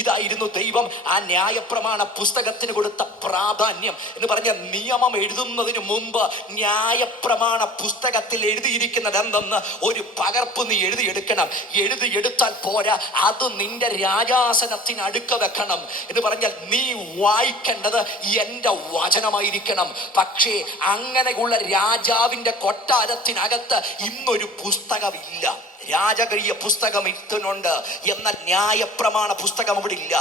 ഇതായിരുന്നു ദൈവം ആ ന്യായപ്രമാണ പുസ്തകത്തിന് കൊടുത്ത പ്രാധാന്യം എന്ന് പറഞ്ഞ, നിയമം എഴുതുന്നതിന് മുമ്പ് ന്യായപ്രമാണ പുസ്തകത്തിൽ എഴുതിയിരിക്കുന്നത് എന്തെന്ന് ഒരു പകർപ്പ് നീ എഴുതിയെടുക്കണം. എഴുതിയെടുത്താൽ പോരാ, അത് നിന്റെ രാജാസനത്തിന് അടുക്ക വെക്കണം. എന്ന് പറഞ്ഞാൽ നീ വായിക്കേണ്ടത് എന്റെ വചനമായിരിക്കണം. പക്ഷേ അങ്ങനെയുള്ള രാജാവിന്റെ കൊട്ടാരത്തിനകത്ത് ഇന്നൊരു പുസ്തകമില്ല. രാജകീയ പുസ്തകം ഇത്തുന്നുണ്ട്, എന്നാൽ ന്യായപ്രമാണ പുസ്തകം അവിടെ ഇല്ല.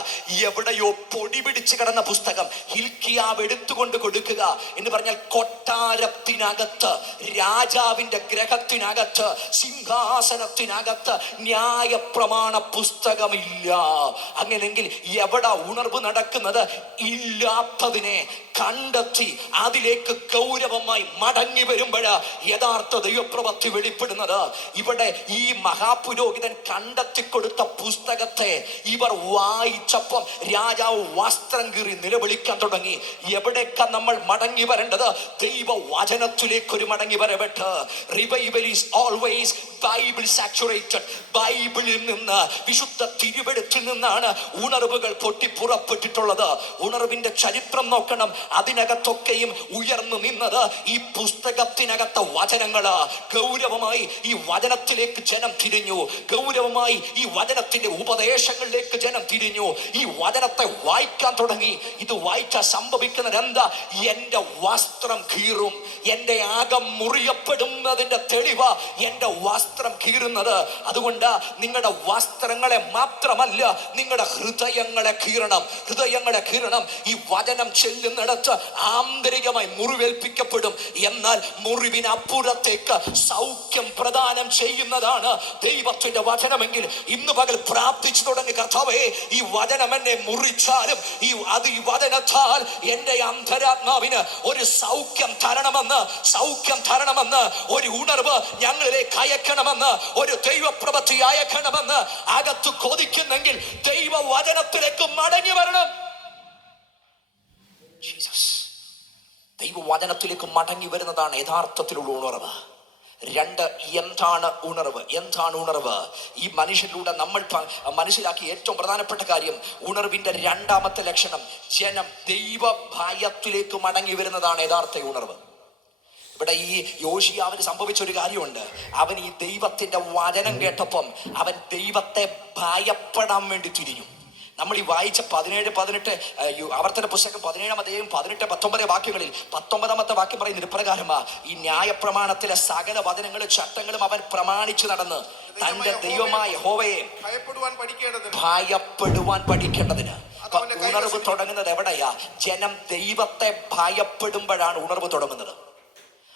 എവിടെയോ പൊടി പിടിച്ച് കിടന്ന പുസ്തകം ഹിൽക്കിയാവ് എടുത്തുകൊണ്ട് കൊടുക്കുക എന്ന് പറഞ്ഞാൽ, കൊട്ടാരത്തിനകത്ത്, രാജാവിന്റെ ഗ്രഹത്തിനകത്ത്, സിംഹാസനത്തിനകത്ത് ന്യായപ്രമാണ പുസ്തകമില്ല. അങ്ങനെങ്കിൽ എവിടെ ഉണർവ് നടക്കുന്നത്? ഇല്ലാത്തതിനെ കണ്ടെത്തി അതിലേക്ക് ഗൗരവമായി മടങ്ങി വരുമ്പോഴാ യഥാർത്ഥ ദൈവപ്രവൃത്തി വെളിപ്പെടുന്നത്. ഇവിടെ ഈ മഹാപുരോഹിതൻ കണ്ടെത്തി കൊടുത്ത പുസ്തകത്തെ ഇവർ വായിച്ചപ്പം രാജാവ് വസ്ത്രം കീറി നിലവിളിക്കാൻ തുടങ്ങി. എവിടേക്കാ നമ്മൾ മടങ്ങി വരേണ്ടത്? ദൈവവചനത്തിലേക്ക് ഒരു മടങ്ങി വരവിട്ട്. Revival is always Bible saturated. ബൈബിളിൽ നിന്ന്, വിശുദ്ധ തിരുവെഴുത്തിൽ നിന്നാണ് ഉണർവുകൾ പൊട്ടിപ്പുറപ്പെട്ടിട്ടുള്ളത്. ഉണർവിന്റെ ചരിത്രം നോക്കണം. അതിനകത്തൊക്കെയും ഉയർന്നു നിന്നത് ഈ പുസ്തകത്തിനകത്തെ വചനങ്ങള്. ഗൗരവമായി ഈ വചനത്തിലേക്ക് ജനം തിരിഞ്ഞു. ഗൗരവമായി ഈ വചനത്തിന്റെ ഉപദേശങ്ങളിലേക്ക് ജനം തിരിഞ്ഞു. ഈ വചനത്തെ വായിക്കാൻ തുടങ്ങി. ഇത് വായിച്ചാൽ സംഭവിക്കുന്നത് എന്താ? എന്റെ വസ്ത്രം കീറും. എന്റെ ആകം മുറിയപ്പെടുന്നതിന്റെ തെളിവ എന്റെ വസ്ത്രം കീറുന്നത്. അതുകൊണ്ട് നിങ്ങളുടെ വസ്ത്രങ്ങളെ മാത്രമല്ല, നിങ്ങളുടെ ഹൃദയങ്ങളെ കീറണം. ഹൃദയങ്ങളെ കീറണം. ഈ വചനം ചെല്ലുന്നിടത്ത് ആന്തരികമായി മുറിവേൽപ്പിക്കപ്പെടും. എന്നാൽ മുറിവിനപ്പുറത്തേക്ക് സൗഖ്യം പ്രദാനം ചെയ്യുന്നതാണ് ദൈവത്തിന്റെ വചനമെങ്കിൽ ഇന്ന് പകൽ പ്രാർത്ഥിച്ചു തുടങ്ങി, കർത്താവേ, ഈ വചനം എന്നെ മുറിച്ചാലും ഈ വചനത്താൽ എന്റെ അന്തരാത്മാവിന് ഒരു സൗഖ്യം തരണമെന്ന്, ഒരു ഉണർവ് ഞങ്ങളിലേക്ക് അയക്കണമെന്ന്, ഒരു ദൈവപ്രവൃത്തി അയക്കണമെന്ന് അകത്ത് കൊതിക്കുന്നെങ്കിൽ ദൈവവചനത്തിലേക്ക് മടങ്ങി വരണം. ദൈവവചനത്തിലേക്ക് മടങ്ങി വരുന്നതാണ് യഥാർത്ഥത്തിലുള്ള ഉണർവ്. 2, എന്താണ് ഉണർവ്? ഈ മനുഷ്യരിലൂടെ നമ്മൾ മനസ്സിലാക്കിയ ഏറ്റവും പ്രധാനപ്പെട്ട കാര്യം, ഉണർവിന്റെ 2ാമത്തെ ലക്ഷണം, ജനം ദൈവഭയത്തിലേക്ക് മടങ്ങി വരുന്നതാണ് യഥാർത്ഥ ഉണർവ്. ഇവിടെ ഈ യോശിയാവിന് സംഭവിച്ച ഒരു കാര്യമുണ്ട്. അവൻ ഈ ദൈവത്തിന്റെ വചനം കേട്ടപ്പം അവൻ ദൈവത്തെ ഭയപ്പെടാൻ വേണ്ടി തിരിഞ്ഞു. നമ്മൾ ഈ വായിച്ച 17-18 ആവർത്തന പുസ്തകം 17-ാം അധ്യായം 18-19 വാക്യങ്ങളിൽ 19ാമത്തെ വാക്യം പറയുന്നത് ഇപ്രകാരമാ: ഈ ന്യായപ്രമാണത്തിലെ സകല വചനങ്ങളും ചട്ടങ്ങളും അവൻ പ്രമാണിച്ചു നടന്ന് തന്റെ ദൈവമായ യഹോവയെ ഭയപ്പെടുവാൻ പഠിക്കേണ്ടതിന്. ഉണർവ് തുടങ്ങുന്നത് എവിടെയാ? ജനം ദൈവത്തെ ഭയപ്പെടുമ്പോഴാണ് ഉണർവ് തുടങ്ങുന്നത്.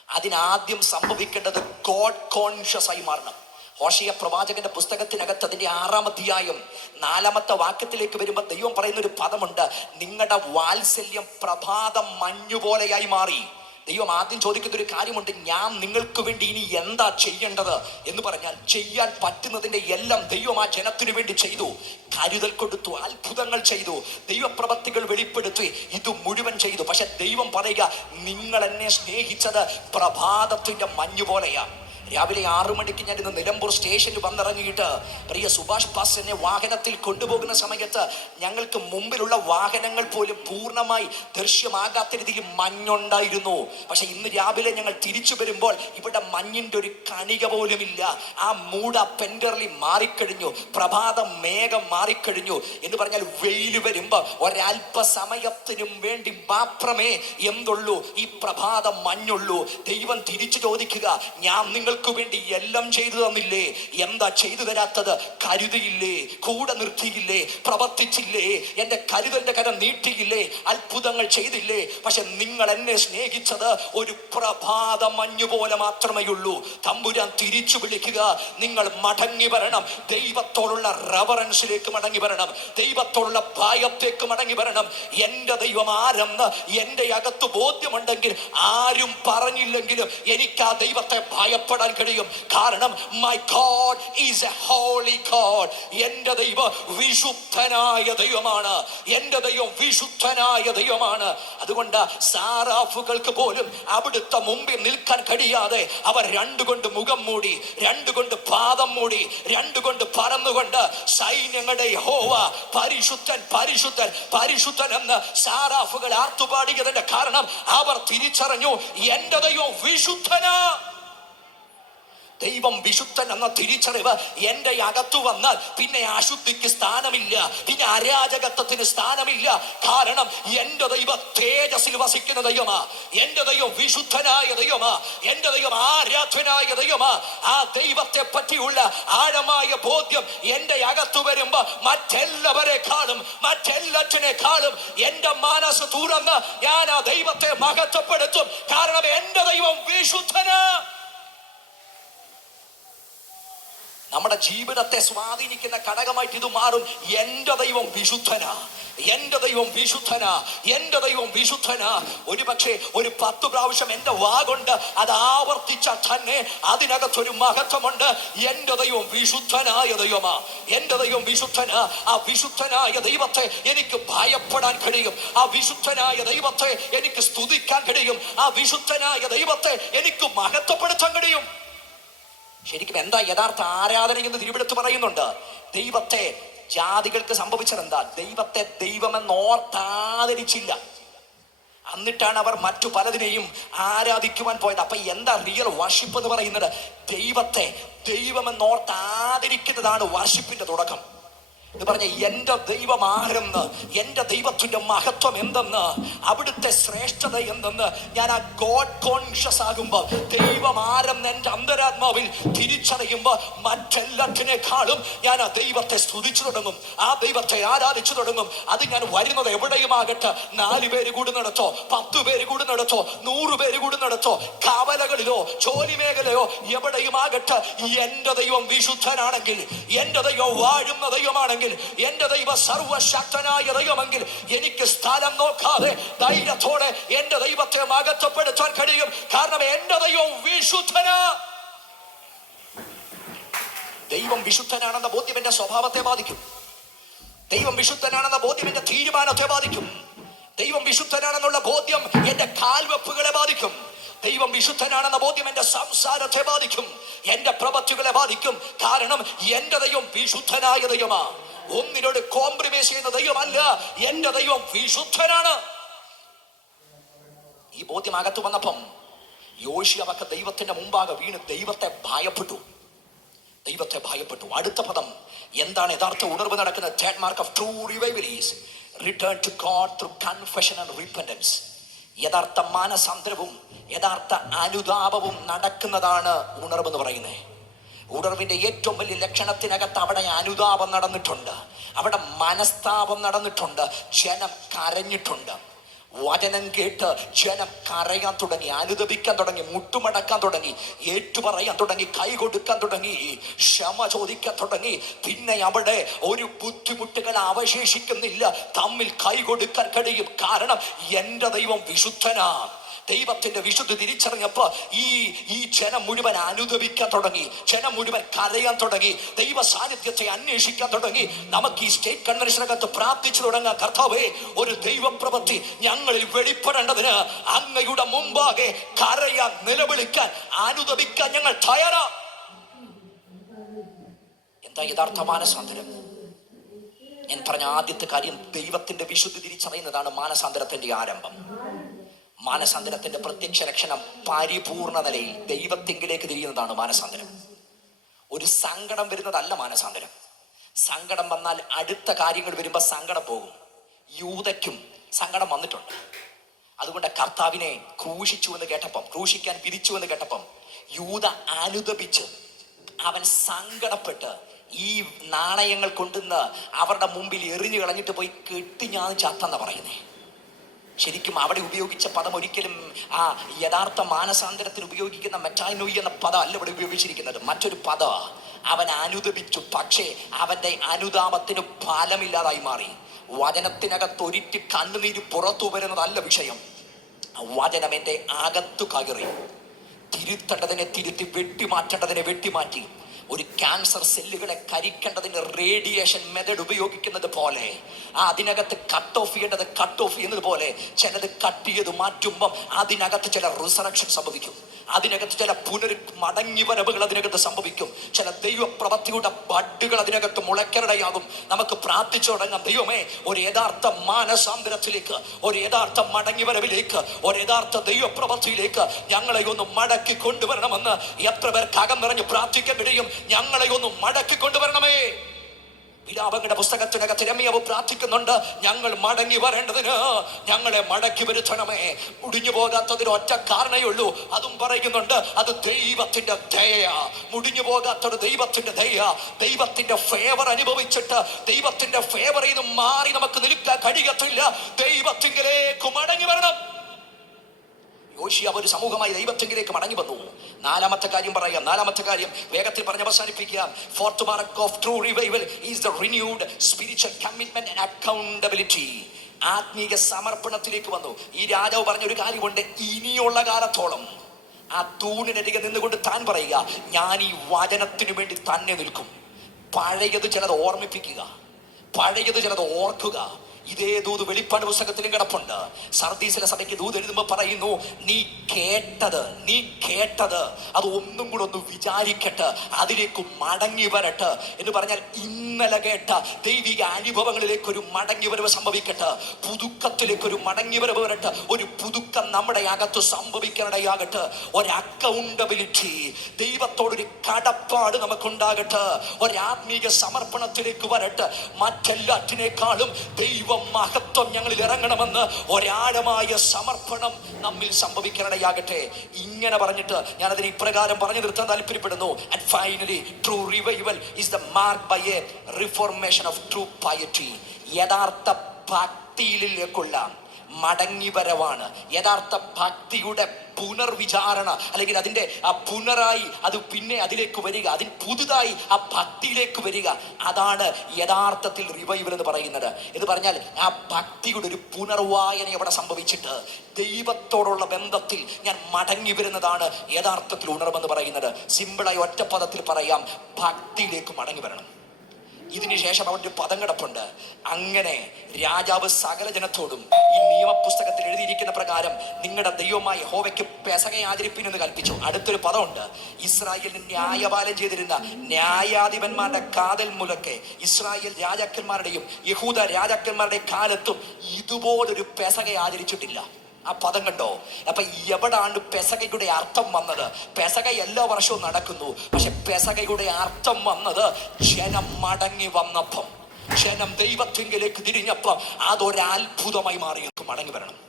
അതിനാദ്യം സംഭവിക്കേണ്ടത് ഗോഡ് കോൺഷ്യസ് ആയി മാറണം. ഹോശയ പ്രവാചകന്റെ പുസ്തകത്തിനകത്ത് അതിന്റെ 6-ാം അധ്യായം 4-ാമത്തെ വാക്യത്തിലേക്ക് വരുമ്പോൾ ദൈവം പറയുന്ന ഒരു പദമുണ്ട്: നിങ്ങളുടെ വാത്സല്യം പ്രഭാതം മഞ്ഞുപോലെയായി മാറി. ദൈവം ആദ്യം ചോദിക്കുന്ന ഒരു കാര്യമുണ്ട്: ഞാൻ നിങ്ങൾക്ക് വേണ്ടി ഇനി എന്താ ചെയ്യേണ്ടത് എന്ന് പറഞ്ഞാൽ, ചെയ്യാൻ പറ്റുന്നതിന്റെ എല്ലാം ദൈവം ആ ജനത്തിനു വേണ്ടി ചെയ്തു. കരുതൽ കൊടുത്തു, അത്ഭുതങ്ങൾ ചെയ്തു, ദൈവപ്രവൃത്തികൾ വെളിപ്പെടുത്തി, ഇത് മുഴുവൻ ചെയ്തു. പക്ഷെ ദൈവം പറയുക, നിങ്ങൾ എന്നെ സ്നേഹിച്ചത് പ്രഭാതത്തിന്റെ മഞ്ഞു പോലെയാ. രാവിലെ 6 മണിക്ക് ഞാൻ ഇന്ന് നിലമ്പൂർ സ്റ്റേഷനിൽ വന്നിറങ്ങിയിട്ട് പ്രിയ സുഭാഷ് പാസ് എന്നെ വാഹനത്തിൽ കൊണ്ടുപോകുന്ന സമയത്ത് ഞങ്ങൾക്ക് മുമ്പിലുള്ള വാഹനങ്ങൾ പോലും പൂർണ്ണമായി ദൃശ്യമാകാത്ത രീതിയിൽ മഞ്ഞുണ്ടായിരുന്നു. പക്ഷെ ഇന്ന് രാവിലെ ഞങ്ങൾ തിരിച്ചു വരുമ്പോൾ ഇവിടെ മഞ്ഞിന്റെ ഒരു കണിക പോലും ഇല്ല. ആ മൂട പെൻഡർലി മാറിക്കഴിഞ്ഞു, പ്രഭാത മേഘം മാറിക്കഴിഞ്ഞു എന്ന് പറഞ്ഞാൽ വെയിൽ വരുമ്പോ ഒരല്പസമയത്തിനും വേണ്ടി മാത്രമേ എന്തുള്ളൂ, ഈ പ്രഭാത മഞ്ഞുള്ളൂ. ദൈവം തിരിച്ചു ചോദിക്കുക, ഞാൻ നിങ്ങൾക്ക് വേണ്ടി എല്ലാം ചെയ്തു തന്നില്ലേ? എന്താ ചെയ്തു തരാത്തത്? കരുതിയില്ലേ? കൂടെ നിർത്തിയില്ലേ? പ്രവർത്തിച്ചില്ലേ? എന്റെ കരുതലിന്റെ കരം നീട്ടിയില്ലേ? അത്ഭുതങ്ങൾ ചെയ്തില്ലേ? പക്ഷെ നിങ്ങൾ എന്നെ സ്നേഹിച്ചത് ഒരു പ്രഭാത മഞ്ഞു പോലെ മാത്രമേ ഉള്ളൂ. തമ്പുരാൻ തിരിച്ചു വിളിക്കുക, നിങ്ങൾ മടങ്ങി വരണം. ദൈവത്തോടുള്ള റെവറൻസിലേക്ക് മടങ്ങി വരണം. ദൈവത്തോടുള്ള ഭയത്തേക്ക് മടങ്ങി വരണം. എന്റെ ദൈവം ആരെന്ന് എന്റെ അകത്ത് ബോധ്യമുണ്ടെങ്കിൽ ആരും പറഞ്ഞില്ലെങ്കിലും എനിക്ക് ആ ദൈവത്തെ ഭയപ്പെടാൻ കഴിയും. കാരണം my God is a holy God. എന്റെ ദൈവം വിശുദ്ധനായ ദൈവമാണ്. എന്റെ ദൈവം വിശുദ്ധനായ ദൈവമാണ്. അതുകൊണ്ട് സാറാഫുകൾക്ക് പോലും അവിടുത്തെ മുമ്പിൽ നിൽക്കാൻ കഴിയാതെ അവർ രണ്ടുകൊണ്ട് മുഖം മൂടി, രണ്ടുകൊണ്ട് പാദം മൂടി, രണ്ടുകൊണ്ട് പറന്നുകൊണ്ട് സൈന്യങ്ങളുടെ യഹോവ പരിശുദ്ധൻ പരിശുദ്ധൻ പരിശുദ്ധൻ എന്ന് സാറാഫുകൾ ആർത്തുപാടിയതിന്റെ കാരണം അവർ തിരിച്ചറിഞ്ഞു, എന്റെ ദൈവം വിശുദ്ധനാ. ദൈവം വിശുദ്ധൻ എന്ന തിരിച്ചറിവ് എന്റെ അകത്തു വന്നാൽ പിന്നെ അശുദ്ധിക്ക് സ്ഥാനമില്ല, പിന്നെ അരാജകത്വത്തിന് സ്ഥാനമില്ല. കാരണം എന്റെ ദൈവം തേജസ്സിൽ വസിക്കുന്ന ദൈവമാ. എന്റെ ദൈവം വിശുദ്ധനായ ദൈവമാ. എന്റെ ദൈവം ആരാധ്യനായ ദൈവമാ. ആ ദൈവത്തെ പറ്റിയുള്ള ആഴമായ ബോധ്യം എന്റെ അകത്തു വരുമ്പോ മറ്റെല്ലാവരെക്കാളും മറ്റെല്ലാറ്റിനേക്കാളും എന്റെ മനസ്സ് തുറന്ന് ഞാൻ ആ ദൈവത്തെ മഹത്വപ്പെടുത്തും. കാരണം എന്റെ ദൈവം വിശുദ്ധനാ. നമ്മുടെ ജീവിതത്തെ സ്വാധീനിക്കുന്ന ഘടകമായിട്ട് ഇത് മാറും. എന്റെ ദൈവം വിശുദ്ധനാ, എന്റെ ദൈവം വിശുദ്ധനാ, എന്റെ ദൈവം വിശുദ്ധനാ. ഒരുപക്ഷെ ഒരു 10 പ്രാവശ്യം എന്റെ വാഗൊണ്ട് അത് ആവർത്തിച്ചാൽ തന്നെ അതിനകത്തൊരു മഹത്വമുണ്ട്. എന്റെ ദൈവം വിശുദ്ധനായ ദൈവമാ. എന്റെ ദൈവം വിശുദ്ധനാ. ആ വിശുദ്ധനായ ദൈവത്തെ എനിക്ക് ഭയപ്പെടാൻ കഴിയും. ആ വിശുദ്ധനായ ദൈവത്തെ എനിക്ക് സ്തുതിക്കാൻ കഴിയും. ആ വിശുദ്ധനായ ദൈവത്തെ എനിക്ക് മഹത്വപ്പെടുത്താൻ കഴിയും. ശരിക്കും എന്താ യഥാർത്ഥ ആരാധന എന്ന് തിരുവെടുത്ത് പറയുന്നുണ്ട്. ദൈവത്തെ ജാതികൾക്ക് സംഭവിച്ചത് എന്താ? ദൈവത്തെ ദൈവമെന്ന് ഓർത്താദരിച്ചില്ല. എന്നിട്ടാണ് അവർ മറ്റു പലതിനെയും ആരാധിക്കുവാൻ പോയത്. അപ്പൊ എന്താ റിയൽ വർഷിപ്പ് എന്ന് പറയുന്നത്? ദൈവത്തെ ദൈവമെന്ന് ഓർത്താദരിക്കുന്നതാണ് വർഷിപ്പിന്റെ തുടക്കം. എന്ന് പറഞ്ഞ എന്റെ ദൈവം ആരെന്ന്, എന്റെ ദൈവത്തിന്റെ മഹത്വം എന്തെന്ന്, അവിടുത്തെ ശ്രേഷ്ഠത എന്തെന്ന് ഞാൻ ആ ഗോഡ് കോൺഷ്യസ് ആകുമ്പോൾ, ദൈവം ആരെന്ന് എന്റെ അന്തരാത്മാവിൽ തിരിച്ചറിയുമ്പോൾ മറ്റെല്ലാത്തിനേക്കാളും ഞാൻ ആ ദൈവത്തെ സ്തുതിച്ചു തുടങ്ങും. ആ ദൈവത്തെ ആരാധിച്ചു തുടങ്ങും. അത് ഞാൻ വരുന്നത് എവിടെയുമാകട്ടെ, 4 പേര് കൂടുന്നിടത്തോ, 10 പേര് കൂടുന്നിടത്തോ, 100 പേര് കൂടുന്നിടത്തോ, കവലകളിലോ ജോലി മേഖലയോ എവിടെയുമാകട്ടെ, എന്റെ ദൈവം വിശുദ്ധനാണെങ്കിൽ, എന്റെ ദൈവം വാഴുന്ന ദൈവമാണെങ്കിൽ, എന്റെ ദൈവം സർവശക്തനായ ദൈവമെങ്കിൽ എനിക്ക് സ്ഥലം നോക്കാതെ ധൈര്യത്തോടെ എന്റെ ദൈവത്തെ മഹത്വപ്പെടുത്താൻ കഴിയും. കാരണം എന്റെ ദൈവം വിശുദ്ധനാ. ദൈവം വിശുദ്ധനാണെന്ന ബോധ്യം എന്റെ സ്വഭാവത്തെ ബാധിക്കും. ദൈവം വിശുദ്ധനാണെന്ന ബോധ്യം എന്റെ തീരുമാനത്തെ ബാധിക്കും. ദൈവം വിശുദ്ധനാണെന്നുള്ള ബോധ്യം എന്റെ കാൽവെപ്പുകളെ ബാധിക്കും. ദൈവം വിശുദ്ധനാണെന്ന ബോധ്യം എന്റെ സംസാരത്തെ ബാധിക്കും, എന്റെ പ്രവൃത്തികളെ ബാധിക്കും. കാരണം എന്റെ ദൈവം വിശുദ്ധനായ ദൈവമാ. ഒന്നിനോട് കോംപ്രമൈസ് ചെയ്യുന്ന ദൈവമല്ല. എന്റെ ദൈവം വിശുദ്ധനാണ്. ഈ ബോധ്യം അകത്ത് വന്നപ്പം യോശുവക്ക് ദൈവത്തിന്റെ മുമ്പാകെ വീണ് ദൈവത്തെ ഭയപ്പെട്ടു. ദൈവത്തെ ഭയപ്പെട്ടു. അടുത്ത പദം എന്താണ്? യഥാർത്ഥ ഉണർവ് നടക്കുന്ന third mark of true revival is return to God through confession and repentance. യഥാർത്ഥ മാനസാന്തരവും യഥാർത്ഥ അനുതാപവും നടക്കുന്നതാണ് ഉണർവ് എന്ന് പറയുന്നത്. ഉണർവിന്റെ ഏറ്റവും വലിയ ലക്ഷണത്തിനകത്ത് അവിടെ അനുതാപം നടന്നിട്ടുണ്ട്, അവിടെ മനസ്താപം നടന്നിട്ടുണ്ട്, ജനം കരഞ്ഞിട്ടുണ്ട്. വചനം കേട്ട് ജനം കരയാൻ തുടങ്ങി, അനുദപിക്കാൻ തുടങ്ങി, മുട്ടുമടക്കാൻ തുടങ്ങി, ഏറ്റുപറയാൻ തുടങ്ങി, കൈ കൊടുക്കാൻ തുടങ്ങി, ക്ഷമ ചോദിക്കാൻ തുടങ്ങി. പിന്നെ അവിടെ ഒരു ബുദ്ധിമുട്ടുകൾ അവശേഷിക്കുന്നില്ല. തമ്മിൽ കൈ കൊടുക്കാൻ കഴിയും. കാരണം എന്റെ ദൈവം വിശുദ്ധനാ. ദൈവത്തിന്റെ വിശുദ്ധി തിരിച്ചറിഞ്ഞപ്പോ ഈ ജനം മുഴുവൻ അനുദപിക്കാൻ തുടങ്ങി, ജനം മുഴുവൻ കരയാൻ തുടങ്ങി, ദൈവ സാന്നിധ്യത്തെ അന്വേഷിക്കാൻ തുടങ്ങി. നമുക്ക് ഈ സ്റ്റേറ്റ് കൺവെൻഷനകത്ത് പ്രാർത്ഥിച്ചു തുടങ്ങാം, കർത്താവേ ഒരു ദൈവപ്രവൃത്തി ഞങ്ങളിൽ വെളിപ്പെടേണ്ടതിന് അങ്ങയുടെ മുമ്പാകെ കരയാൻ, നിലവിളിക്കാൻ, അനുദപിക്കാൻ ഞങ്ങൾ തയ്യാറാ. എന്താ യഥാർത്ഥ മാനസാന്തരം? ഞാൻ പറഞ്ഞ ആദ്യത്തെ കാര്യം ദൈവത്തിന്റെ വിശുദ്ധി തിരിച്ചറിയുന്നതാണ് മാനസാന്തരത്തിന്റെ ആരംഭം. മാനസാന്തരത്തിന്റെ പ്രത്യക്ഷ ലക്ഷണം പരിപൂർണ നിലയിൽ ദൈവത്തിങ്കിലേക്ക് തിരിയുന്നതാണ് മാനസാന്തരം. ഒരു സങ്കടം വരുന്നതല്ല മാനസാന്തരം. സങ്കടം വന്നാൽ അടുത്ത കാര്യങ്ങൾ വരുമ്പോൾ സങ്കടം പോകും. യൂദയ്ക്കും സങ്കടം വന്നിട്ടുണ്ട്. അതുകൊണ്ട് കർത്താവിനെ ക്രൂശിച്ചു എന്ന് കേട്ടപ്പം, ക്രൂശിക്കാൻ വിധിച്ചു എന്ന് കേട്ടപ്പം യൂദ അനുദപിച്ച് അവൻ സങ്കടപ്പെട്ട് ഈ നാണയങ്ങൾ കൊണ്ടുവന്ന് അവരുടെ മുമ്പിൽ എറിഞ്ഞു കളഞ്ഞിട്ട് പോയി കെട്ടി ഞാൻ ചത്തെന്ന് പറയുന്നേ. ശരിക്കും അവിടെ ഉപയോഗിച്ച പദം ഒരിക്കലും ആ യഥാർത്ഥ മാനസാന്തരത്തിന് ഉപയോഗിക്കുന്ന മെറ്റാനോയി എന്ന പദം അല്ല ഇവിടെ ഉപയോഗിച്ചിരിക്കുന്നത്. മറ്റൊരു പദം. അവൻ അനുദപിച്ചു, പക്ഷേ അവന്റെ അനുതാപത്തിന് ഫലമില്ലാതായി മാറി. വചനത്തിനകത്തൊരിറ്റ് കണ്ണുനീര് പുറത്തു വരുന്നതല്ല വിഷയം. വചനം എന്റെ അകത്തു കയറി തിരുത്തേണ്ടതിനെ തിരുത്തി, വെട്ടിമാറ്റേണ്ടതിനെ വെട്ടിമാറ്റി. ഒരു ക്യാൻസർ സെല്ലുകളെ കരിക്കേണ്ടതിന് റേഡിയേഷൻ മെത്തഡ് ഉപയോഗിക്കുന്നത് പോലെ അതിനകത്ത് കട്ട് ഓഫ് ചെയ്യേണ്ടത് കട്ട് ഓഫ് ചെയ്യുന്നത് പോലെ ചിലത് കട്ട് ചെയ്ത് മാറ്റുമ്പം അതിനകത്ത് ചില റിസറക്ഷൻ സംഭവിക്കും. അതിനകത്ത് ചില മടങ്ങി വരവുകൾ അതിനകത്ത് സംഭവിക്കും. ചില ദൈവപ്രവൃത്തിയുടെ ബഡ്ഡുകൾ അതിനകത്ത് മുളയ്ക്കരടയാകും. നമുക്ക് പ്രാർത്ഥിച്ചു തുടങ്ങാം, ദൈവമേ ഒരു യഥാർത്ഥ മാനസാന്തരത്തിലേക്ക്, ഒരു യഥാർത്ഥ മടങ്ങി വരവിലേക്ക്, ഒരു യഥാർത്ഥ ദൈവപ്രവൃത്തിയിലേക്ക് ഞങ്ങളെ ഒന്ന് മടക്കി കൊണ്ടുവരണമെന്ന് എത്ര പേർക്ക് അകം നിറഞ്ഞ് പ്രാർത്ഥിക്കാൻ കഴിയും? ഞങ്ങളെ ഒന്ന് മടക്കി കൊണ്ടുവരണമേ. വിലാപങ്ങളുടെ പുസ്തകത്തിനകത്ത് രമ്യാവ് പ്രാർത്ഥിക്കുന്നുണ്ട്, ഞങ്ങൾ മടങ്ങി വരേണ്ടതിന് ഞങ്ങളെ മടക്കി വരുത്തണമേ. മുടിഞ്ഞു പോകാത്തതിന് ഒറ്റ കാരണമേ ഉള്ളൂ, അതും പറയുന്നുണ്ട്, അത് ദൈവത്തിന്റെ ദയ. മുടിഞ്ഞു പോകാത്തൊരു ദൈവത്തിന്റെ ദയ, ദൈവത്തിന്റെ ഫേവർ അനുഭവിച്ചിട്ട് ദൈവത്തിന്റെ ഫേവറിൽ നിന്ന് മാറി നമുക്ക് നിൽക്കാൻ കഴിയത്തില്ല. ദൈവത്തിങ്കിലേക്ക് മടങ്ങി വരണം. യോശിയ ഒരു സമൂഹമായി ദൈവത്തിങ്കിലേക്ക് മടങ്ങി വന്നു. നാലാമത്തെ കാര്യം പറയാം. നാലാമത്തെ കാര്യം വേഗത്തിൽ പറഞ്ഞ് അവസാനിപ്പിക്കാം. Fourth mark of true revival is the renewed spiritual commitment and accountability. ആത്മീയ സമർപ്പണത്തിലേക്ക് വന്നു. ഈ രാജാവ് പറഞ്ഞൊരു കാര്യമുണ്ട്, ഇനിയുള്ള കാലത്തോളം ആ തൂണിനരികെ നിന്നുകൊണ്ട് താൻ പറയുക, ഞാൻ ഈ വചനത്തിനു വേണ്ടി തന്നെ നിൽക്കും. പഴയത് ചിലത് ഓർമ്മിപ്പിക്കുക, പഴയത് ചിലത് ഓർക്കുക. ഇതേ ദൂത് വെളിപ്പാട് പുസ്തകത്തിലും കിടപ്പുണ്ട്. സർദീസിലെ സഭയ്ക്ക് ദൂത് എഴുതുമ്പോൾ പറയുന്നു, നീ കേട്ടത് അത് ഒന്നും കൂടെ ഒന്ന് വിചാരിക്കട്ടെ, അതിലേക്ക് മടങ്ങി വരട്ടെ എന്ന് പറഞ്ഞാൽ ഇന്നലെ കേട്ട ദൈവിക അനുഭവങ്ങളിലേക്ക് ഒരു മടങ്ങി വരവ് സംഭവിക്കട്ടെ. പുതുക്കത്തിലേക്ക് ഒരു മടങ്ങി വരവ് വരട്ടെ. ഒരു പുതുക്കം നമ്മുടെ അകത്ത് സംഭവിക്കാനിടയാകട്ടെ. ഒരു അക്കൗണ്ടബിലിറ്റി, ദൈവത്തോടൊരു കടപ്പാട് നമുക്കുണ്ടാകട്ടെ. ഒരാത്മീക സമർപ്പണത്തിലേക്ക് വരട്ടെ. മറ്റെല്ലാറ്റിനേക്കാളും ദൈവ മഹത്വം ഞങ്ങളിൽ ഇറങ്ങണമെന്ന് ഒരാഴമായ സമർപ്പണം നമ്മിൽ സംഭവിക്കാനിടയാകട്ടെ. ഇങ്ങനെ പറഞ്ഞിട്ട് ഞാൻ അതിന് ഇപ്രകാരം പറഞ്ഞു നിർത്താൻ താല്പര്യപ്പെടുന്നു. And finally, true revival is the mark by a reformation of true piety. യഥാർത്ഥ ഭക്തിയിലേക്കുള്ള മടങ്ങി വരവാണ്. യഥാർത്ഥ ഭക്തിയുടെ പുനർവിചാരണ, അല്ലെങ്കിൽ അതിന്റെ ആ പുനരായി അത് പിന്നെ അതിലേക്ക് വരിക, അതിന് പുതുതായി ആ ഭക്തിയിലേക്ക് വരിക. അതാണ് യഥാർത്ഥത്തിൽ റിവൈവൽ എന്ന് പറയുന്നത്. എന്ന് പറഞ്ഞാൽ ആ ഭക്തിയുടെ ഒരു പുനർവായന അവിടെ സംഭവിച്ചിട്ട് ദൈവത്തോടുള്ള ബന്ധത്തിൽ ഞാൻ മടങ്ങി വരുന്നതാണ് യഥാർത്ഥത്തിൽ ഉണർവെന്ന് പറയുന്നത്. സിമ്പിളായി ഒറ്റ പദത്തിൽ പറയാം, ഭക്തിയിലേക്ക് മടങ്ങി വരണം. ഇതിനുശേഷം അവന്റെ പദം കിടപ്പുണ്ട്. അങ്ങനെ രാജാവ് സകല ജനത്തോടും ഈ നിയമപുസ്തകത്തിൽ എഴുതിയിരിക്കുന്ന പ്രകാരം നിങ്ങളുടെ ദൈവമായ യഹോവയ്ക്ക് പെസഹ ആചരിപ്പിൻ എന്ന് കൽപ്പിച്ചു. അടുത്തൊരു പദമുണ്ട്, ഇസ്രായേലിന് ന്യായപാലനം ചെയ്തിരുന്ന ന്യായാധിപന്മാരുടെ കാതൽ മുലക്കെ ഇസ്രായേൽ രാജാക്കന്മാരുടെയും യഹൂദ രാജാക്കന്മാരുടെ കാലത്തും ഇതുപോലൊരു പെസഹ ആചരിച്ചിട്ടില്ല. ആ പദം കണ്ടോ? അപ്പൊ എവിടാണ് പെസഹയുടെ അർത്ഥം വന്നത്? പെസഹ എല്ലാ വർഷവും നടക്കുന്നു, പക്ഷെ പെസഹയുടെ അർത്ഥം വന്നത് ജനം മടങ്ങി വന്നപ്പം, ജനം ദൈവത്തിങ്കിലേക്ക് തിരിഞ്ഞപ്പം അതൊരത്ഭുതമായി മാറി. മടങ്ങി വരണം.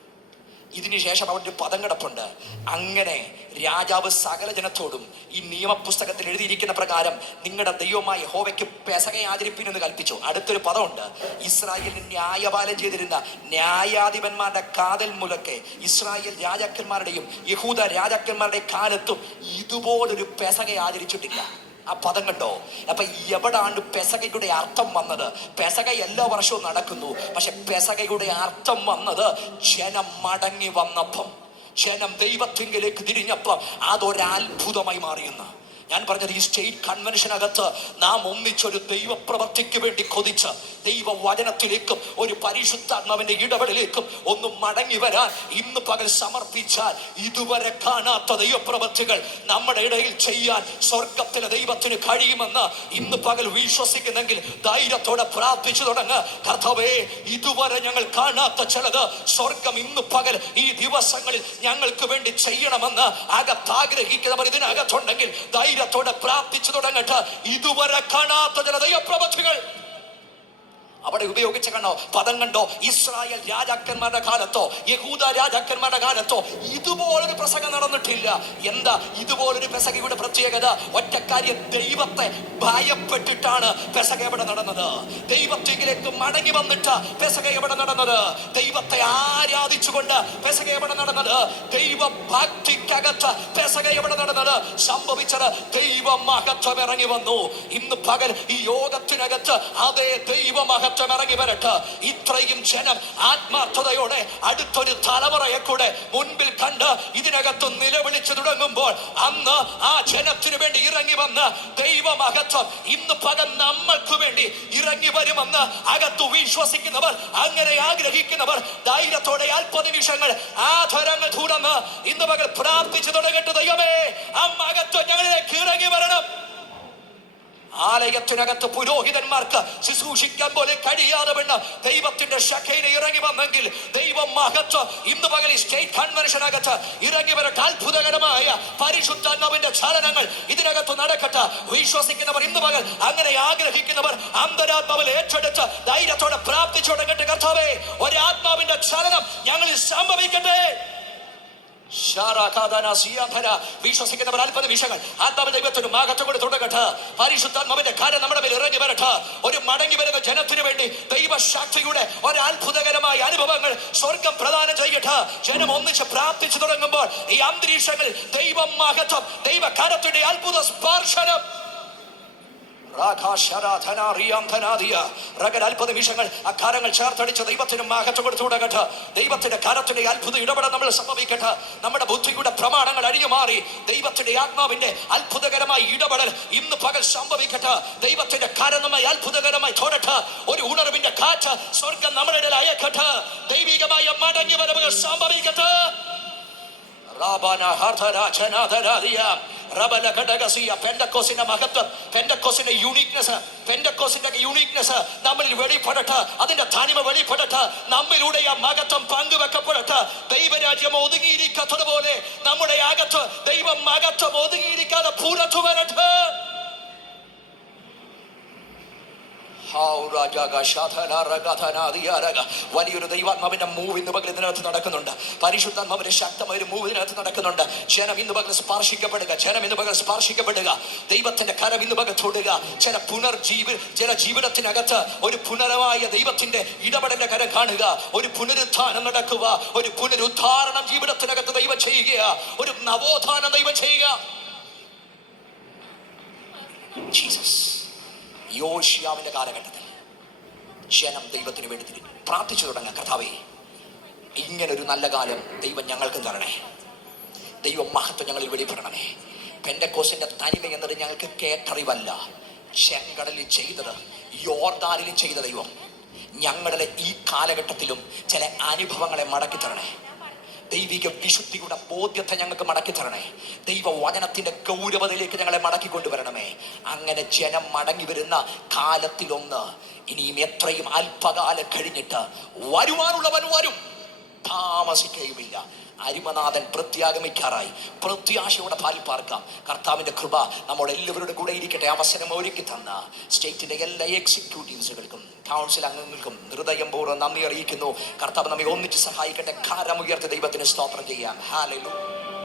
ഇതിനുശേഷം അവന്റെ പദം കിടപ്പുണ്ട്. അങ്ങനെ രാജാവ് സകല ജനത്തോടും ഈ നിയമപുസ്തകത്തിൽ എഴുതിയിരിക്കുന്ന പ്രകാരം നിങ്ങളുടെ ദൈവമായ യഹോവയ്ക്ക് പെസഹ ആചരിപ്പിൻ എന്ന് കൽപ്പിച്ചു. അടുത്തൊരു പദമുണ്ട്, ഇസ്രായേലിന് ന്യായപാലനം ചെയ്തിരുന്ന ന്യായാധിപന്മാരുടെ കാതൽ മുലക്കെ ഇസ്രായേൽ രാജാക്കന്മാരുടെയും യഹൂദ രാജാക്കന്മാരുടെ കാലത്തും ഇതുപോലൊരു പെസഹ ആചരിച്ചിട്ടില്ല. ആ പദം കണ്ടോ? അപ്പൊ എവിടാണ് പെസഹയുടെ അർത്ഥം വന്നത്? പെസഹ എല്ലാ വർഷവും നടക്കുന്നു, പക്ഷെ പെസഹയുടെ അർത്ഥം വന്നത് ജനം മടങ്ങി വന്നപ്പം, ജനം ദൈവത്തിങ്കിലേക്ക് തിരിഞ്ഞപ്പം അതൊരത്ഭുതമായി മാറിയെന്ന് ഞാൻ പറഞ്ഞത്. ഈ സ്റ്റേറ്റ് കൺവെൻഷനകത്ത് നാം ഒന്നിച്ചൊരു ദൈവപ്രവർത്തിക്ക് വേണ്ടി കൊതിച്ച് ദൈവവചനത്തിലേക്കും ഒരു പരിശുദ്ധാത്മാവിന്റെ ഇടപെടലേക്കും ഒന്ന് മടങ്ങി വരാൻ ഇന്ന് പകൽ സമർപ്പിച്ചാൽ ഇതുവരെ കാണാത്ത ദൈവപ്രവർത്തികൾ നമ്മുടെ ഇടയിൽ ചെയ്യാൻ സ്വർഗത്തിലെ ദൈവത്തിന് കഴിയുമെന്ന് ഇന്ന് പകൽ വിശ്വസിക്കുന്നെങ്കിൽ ധൈര്യത്തോടെ പ്രാർത്ഥിച്ചു തുടങ്ങ്. കർത്താവേ, ഇതുവരെ ഞങ്ങൾ കാണാത്ത ചിലത് സ്വർഗം ഇന്ന് പകൽ ഈ ദിവസങ്ങളിൽ ഞങ്ങൾക്ക് വേണ്ടി ചെയ്യണമെന്ന് അകത്താഗ്രഹിക്കുന്നവർ ഇതിനകത്തുണ്ടെങ്കിൽ ധൈര്യത്തോടെ പ്രാർത്ഥിച്ചു തുടങ്ങട്ടെ. ഇതുവരെ കാണാത്ത ചില ദൈവപ്രവൃത്തികൾ അവിടെ ഉപയോഗിച്ച കണ്ടോ, പദം കണ്ടോ? ഇസ്രായേൽ രാജാക്കന്മാരുടെ കാലത്തോ യഹൂദ രാജാക്കന്മാരുടെ കാലത്തോ ഇതുപോലൊരു പ്രസംഗം നടന്നിട്ടില്ല. എന്താ ഇതുപോലൊരു പെസകയുടെ പ്രത്യേകത? ഒറ്റക്കാര്യം, ദൈവത്തെ ഭയപ്പെട്ടിട്ടാണ് പെസക എവിടെ നടന്നത്. ദൈവത്തിലേക്ക് മടങ്ങി വന്നിട്ട് പെസക എവിടെ നടന്നത്. ദൈവത്തെ ആരാധിച്ചുകൊണ്ട് പെസക എവിടെ നടന്നത്. ദൈവഭക്തിക്കകത്ത് പെസക എവിടെ നടന്നത്. സംഭവിച്ചത് ദൈവ മഹത്വം ഇറങ്ങി വന്നു. ഇന്ന് പകൽ ഈ യോഗത്തിനകത്ത് അതേ ദൈവ മഹത്വം ഇറങ്ങി വരട്ടെ. ഇത്രയും ജനം ആത്മാർത്ഥതയോടെ അടുത്തൊരു തലമുറയെ കൂടെ മുൻപിൽ കണ്ട് ഇതിനകത്ത് നിലവിളിച്ചു തുടങ്ങുമ്പോൾ അന്ന് ആ ജനത്തിനു വേണ്ടി ഇറങ്ങി വന്ന് ദൈവമഹത്വം ഇന്ന് പകൽ നമ്മൾക്ക് വേണ്ടി ഇറങ്ങി വരുമെന്ന് അകത്ത് വിശ്വസിക്കുന്നവർ, അങ്ങനെ ആഗ്രഹിക്കുന്നവർ ധൈര്യത്തോടെ അല്പനിമിഷങ്ങൾ ആധരങ്ങൾ തുറന്ന് ഇന്ന് പകൽ പ്രാർത്ഥിച്ചു തുടങ്ങട്ടെ. ദൈവമേ, ആ മഹത്വം ഞങ്ങളിലേക്ക് ഇറങ്ങി വരണം. ആലയത്തിനകത്ത് പുരോഹിതന്മാർക്ക് ശുശ്രൂഷിക്കാൻ പോലും കഴിയാതെ വേണ്ട ദൈവത്തിന്റെ ശക്തിയിൽ ഇറങ്ങി വന്നെങ്കിൽ ദൈവ മഹത്വം ഇന്ന് പകൽ സ്റ്റേറ്റ് കൺവെൻഷനകത്ത് ഇറങ്ങി വരട്ടെ. അത്ഭുതകരമായ പരിശുദ്ധാത്മാവിന്റെ ചലനങ്ങൾ ഇതിനകത്ത് നടക്കട്ടെ. വിശ്വസിക്കുന്നവർ ഇന്ന് പകൽ, അങ്ങനെ ആഗ്രഹിക്കുന്നവർ അന്തരാത്മാവിൽ ഏറ്റെടുത്ത് ധൈര്യത്തോടെ പ്രാർത്ഥിച്ചു തുടങ്ങട്ടെ. കർത്താവേ, ഒരു ആത്മാവിന്റെ ചലനം ഞങ്ങളിൽ സംഭവിക്കട്ടെ. വിശ്വസിക്കുന്നവർ അല്പനിമിഷങ്ങൾ ആത്മാവിന്റെ ദൈവത്തിന് മഹത്വം കൊടുത്ത് തുടങ്ങട്ടെ. പരിശുദ്ധാത്മാവിന്റെ കാര്യം നമ്മുടെ മേൽ ഇറങ്ങി വരട്ടെ. ഒരു മടങ്ങി വരുന്ന ജനത്തിനു വേണ്ടി ദൈവശക്തിയുടെ ഒരു അത്ഭുതകരമായ അനുഭവങ്ങൾ സ്വർഗം പ്രദാനം ചെയ്യട്ടെ. ജനം ഒന്നിച്ച് പ്രാർത്ഥിച്ചു തുടങ്ങുമ്പോൾ ഈ അന്തരീക്ഷങ്ങളിൽ ദൈവ മഹത്വം, ദൈവകരത്തിന്റെ അത്ഭുത സ്പർശനം അല്പനിമിഷങ്ങൾ അക്കാരങ്ങൾ ചേർത്തടിച്ച് ദൈവത്തിന് മഹത്വം കൊടുത്തു തുടങ്ങട്ടെ. ദൈവത്തിന്റെ കരത്തിന്റെ അത്ഭുത ഇടപെടൽ നമ്മൾ സംഭവിക്കട്ടെ. നമ്മുടെ ബുദ്ധിയുടെ പ്രമാണങ്ങൾ അഴിഞ്ഞു മാറി ദൈവത്തിന്റെ ആത്മാവിന്റെ അത്ഭുതകരമായ ഇടപെടൽ ഇന്ന് പകൽ സംഭവിക്കട്ടെ. ദൈവത്തിന്റെ കരം നമ്മെ അത്ഭുതകരമായി തൊടട്ടെ. ഒരു ഉണർവിന്റെ കാറ്റ് സ്വർഗം നമ്മുടെ ഇടയിൽ അയക്കട്ടെ. ദൈവികമായ മടങ്ങി വരവുകൾ സംഭവിക്കട്ടെ. പെന്തക്കോസിന്റെ മഹത്വം, പെന്തക്കോസിന്റെ യൂണിക്നെസ് നമ്മളിൽ വെളിപ്പെടട്ടെ. അതിന്റെ തനിമ വെളിപ്പെടട്ടെ. നമ്മിലൂടെ ആ മഹത്വം പങ്കുവെക്കപ്പെടട്ടെ. ദൈവരാജ്യം ഒതുങ്ങിയിരിക്കാത്തതുപോലെ നമ്മുടെ അകത്ത് ദൈവം മഹത്വം ഒതുങ്ങിയിരിക്കാതെ പുറത്തു വരട്ടെ. വലിയൊരു ദൈവാത്മാവിന്റെ മൂവ് ഇന്ന് പകൽ ഇതിനകത്ത് നടക്കുന്നുണ്ട്. പരിശുദ്ധാത്മാവിന്റെ ശക്തമായ ഒരു മൂവ് ഇതിനകത്ത് നടക്കുന്നുണ്ട്. ജനം ഇന്ന് പകൽ സ്പർശിക്കപ്പെടുക. ജനം ഇന്ന് പകൽ സ്പർശിക്കപ്പെടുക. ദൈവത്തിന്റെ കരം ഇന്ന് പകൽ തൊടുക. ചില ജീവിതത്തിനകത്ത് ഒരു പുനരമായ ദൈവത്തിന്റെ ഇടപെടലിന്റെ കരം കാണുക. ഒരു പുനരുത്ഥാനം നടക്കുക. ഒരു പുനരുദ്ധാരണം ജീവിതത്തിനകത്ത് ദൈവം ചെയ്യുക. ഒരു നവോത്ഥാനം ദൈവം ചെയ്യുക. ജീസസ്. യോശിയാവിന്റെ കാലഘട്ടത്തിൽ ജനം ദൈവത്തിന് വേണ്ടി തിരിഞ്ഞു പ്രാർത്ഥിച്ചു തുടങ്ങാൻ. കർത്താവേ, ഇങ്ങനൊരു നല്ല കാലം ദൈവം ഞങ്ങൾക്ക് തരണേ. ദൈവ മഹത്വം ഞങ്ങളിൽ വെളിപ്പെടണമേ. പെന്തക്കോസ്തിന്റെ തനിമ എന്നത് ഞങ്ങൾക്ക് കേട്ടറിവല്ല. ചെങ്കടലിൽ ചെയ്തത്, യോർദാനിലും ചെയ്ത ദൈവം ഞങ്ങളുടെ ഈ കാലഘട്ടത്തിലും ചില അനുഭവങ്ങളെ മടക്കി തരണേ. ദൈവിക വിശുദ്ധിയുടെ ബോധ്യത്തെ ഞങ്ങൾക്ക് മടക്കി തരണേ. ദൈവ വചനത്തിന്റെ ഗൗരവതയിലേക്ക് ഞങ്ങളെ മടക്കി കൊണ്ടുവരണമേ. അങ്ങനെ ജനം മടങ്ങി വരുന്ന കാലത്തിലൊന്ന് ഇനിയും എത്രയും അല്പകാലം കഴിഞ്ഞിട്ട് വരുവാനുള്ളവൻ വരും, താമസിക്കുകയുമില്ല. അരിമനാഥൻ പ്രത്യാഗമിക്കാറായി. പ്രത്യാശയോടെ പാൽ പാർക്കാം. കർത്താവിന്റെ കൃപ നമ്മുടെ എല്ലാവരുടെ കൂടെ ഇരിക്കട്ടെ. അവസരം ഒരുക്കി തന്ന സ്റ്റേറ്റിന്റെ എല്ലാ എക്സിക്യൂട്ടീവ്സുകൾക്കും കൗൺസിൽ അംഗങ്ങൾക്കും ഹൃദയം പൂർവ്വം നന്ദി അറിയിക്കുന്നു. കർത്താവ് നമ്മെ ഒന്നിച്ച് സഹായിക്കട്ടെ. കരമുയർത്തി ദൈവത്തിന് സ്തോത്രം ചെയ്യാം. ഹല്ലേലൂയ.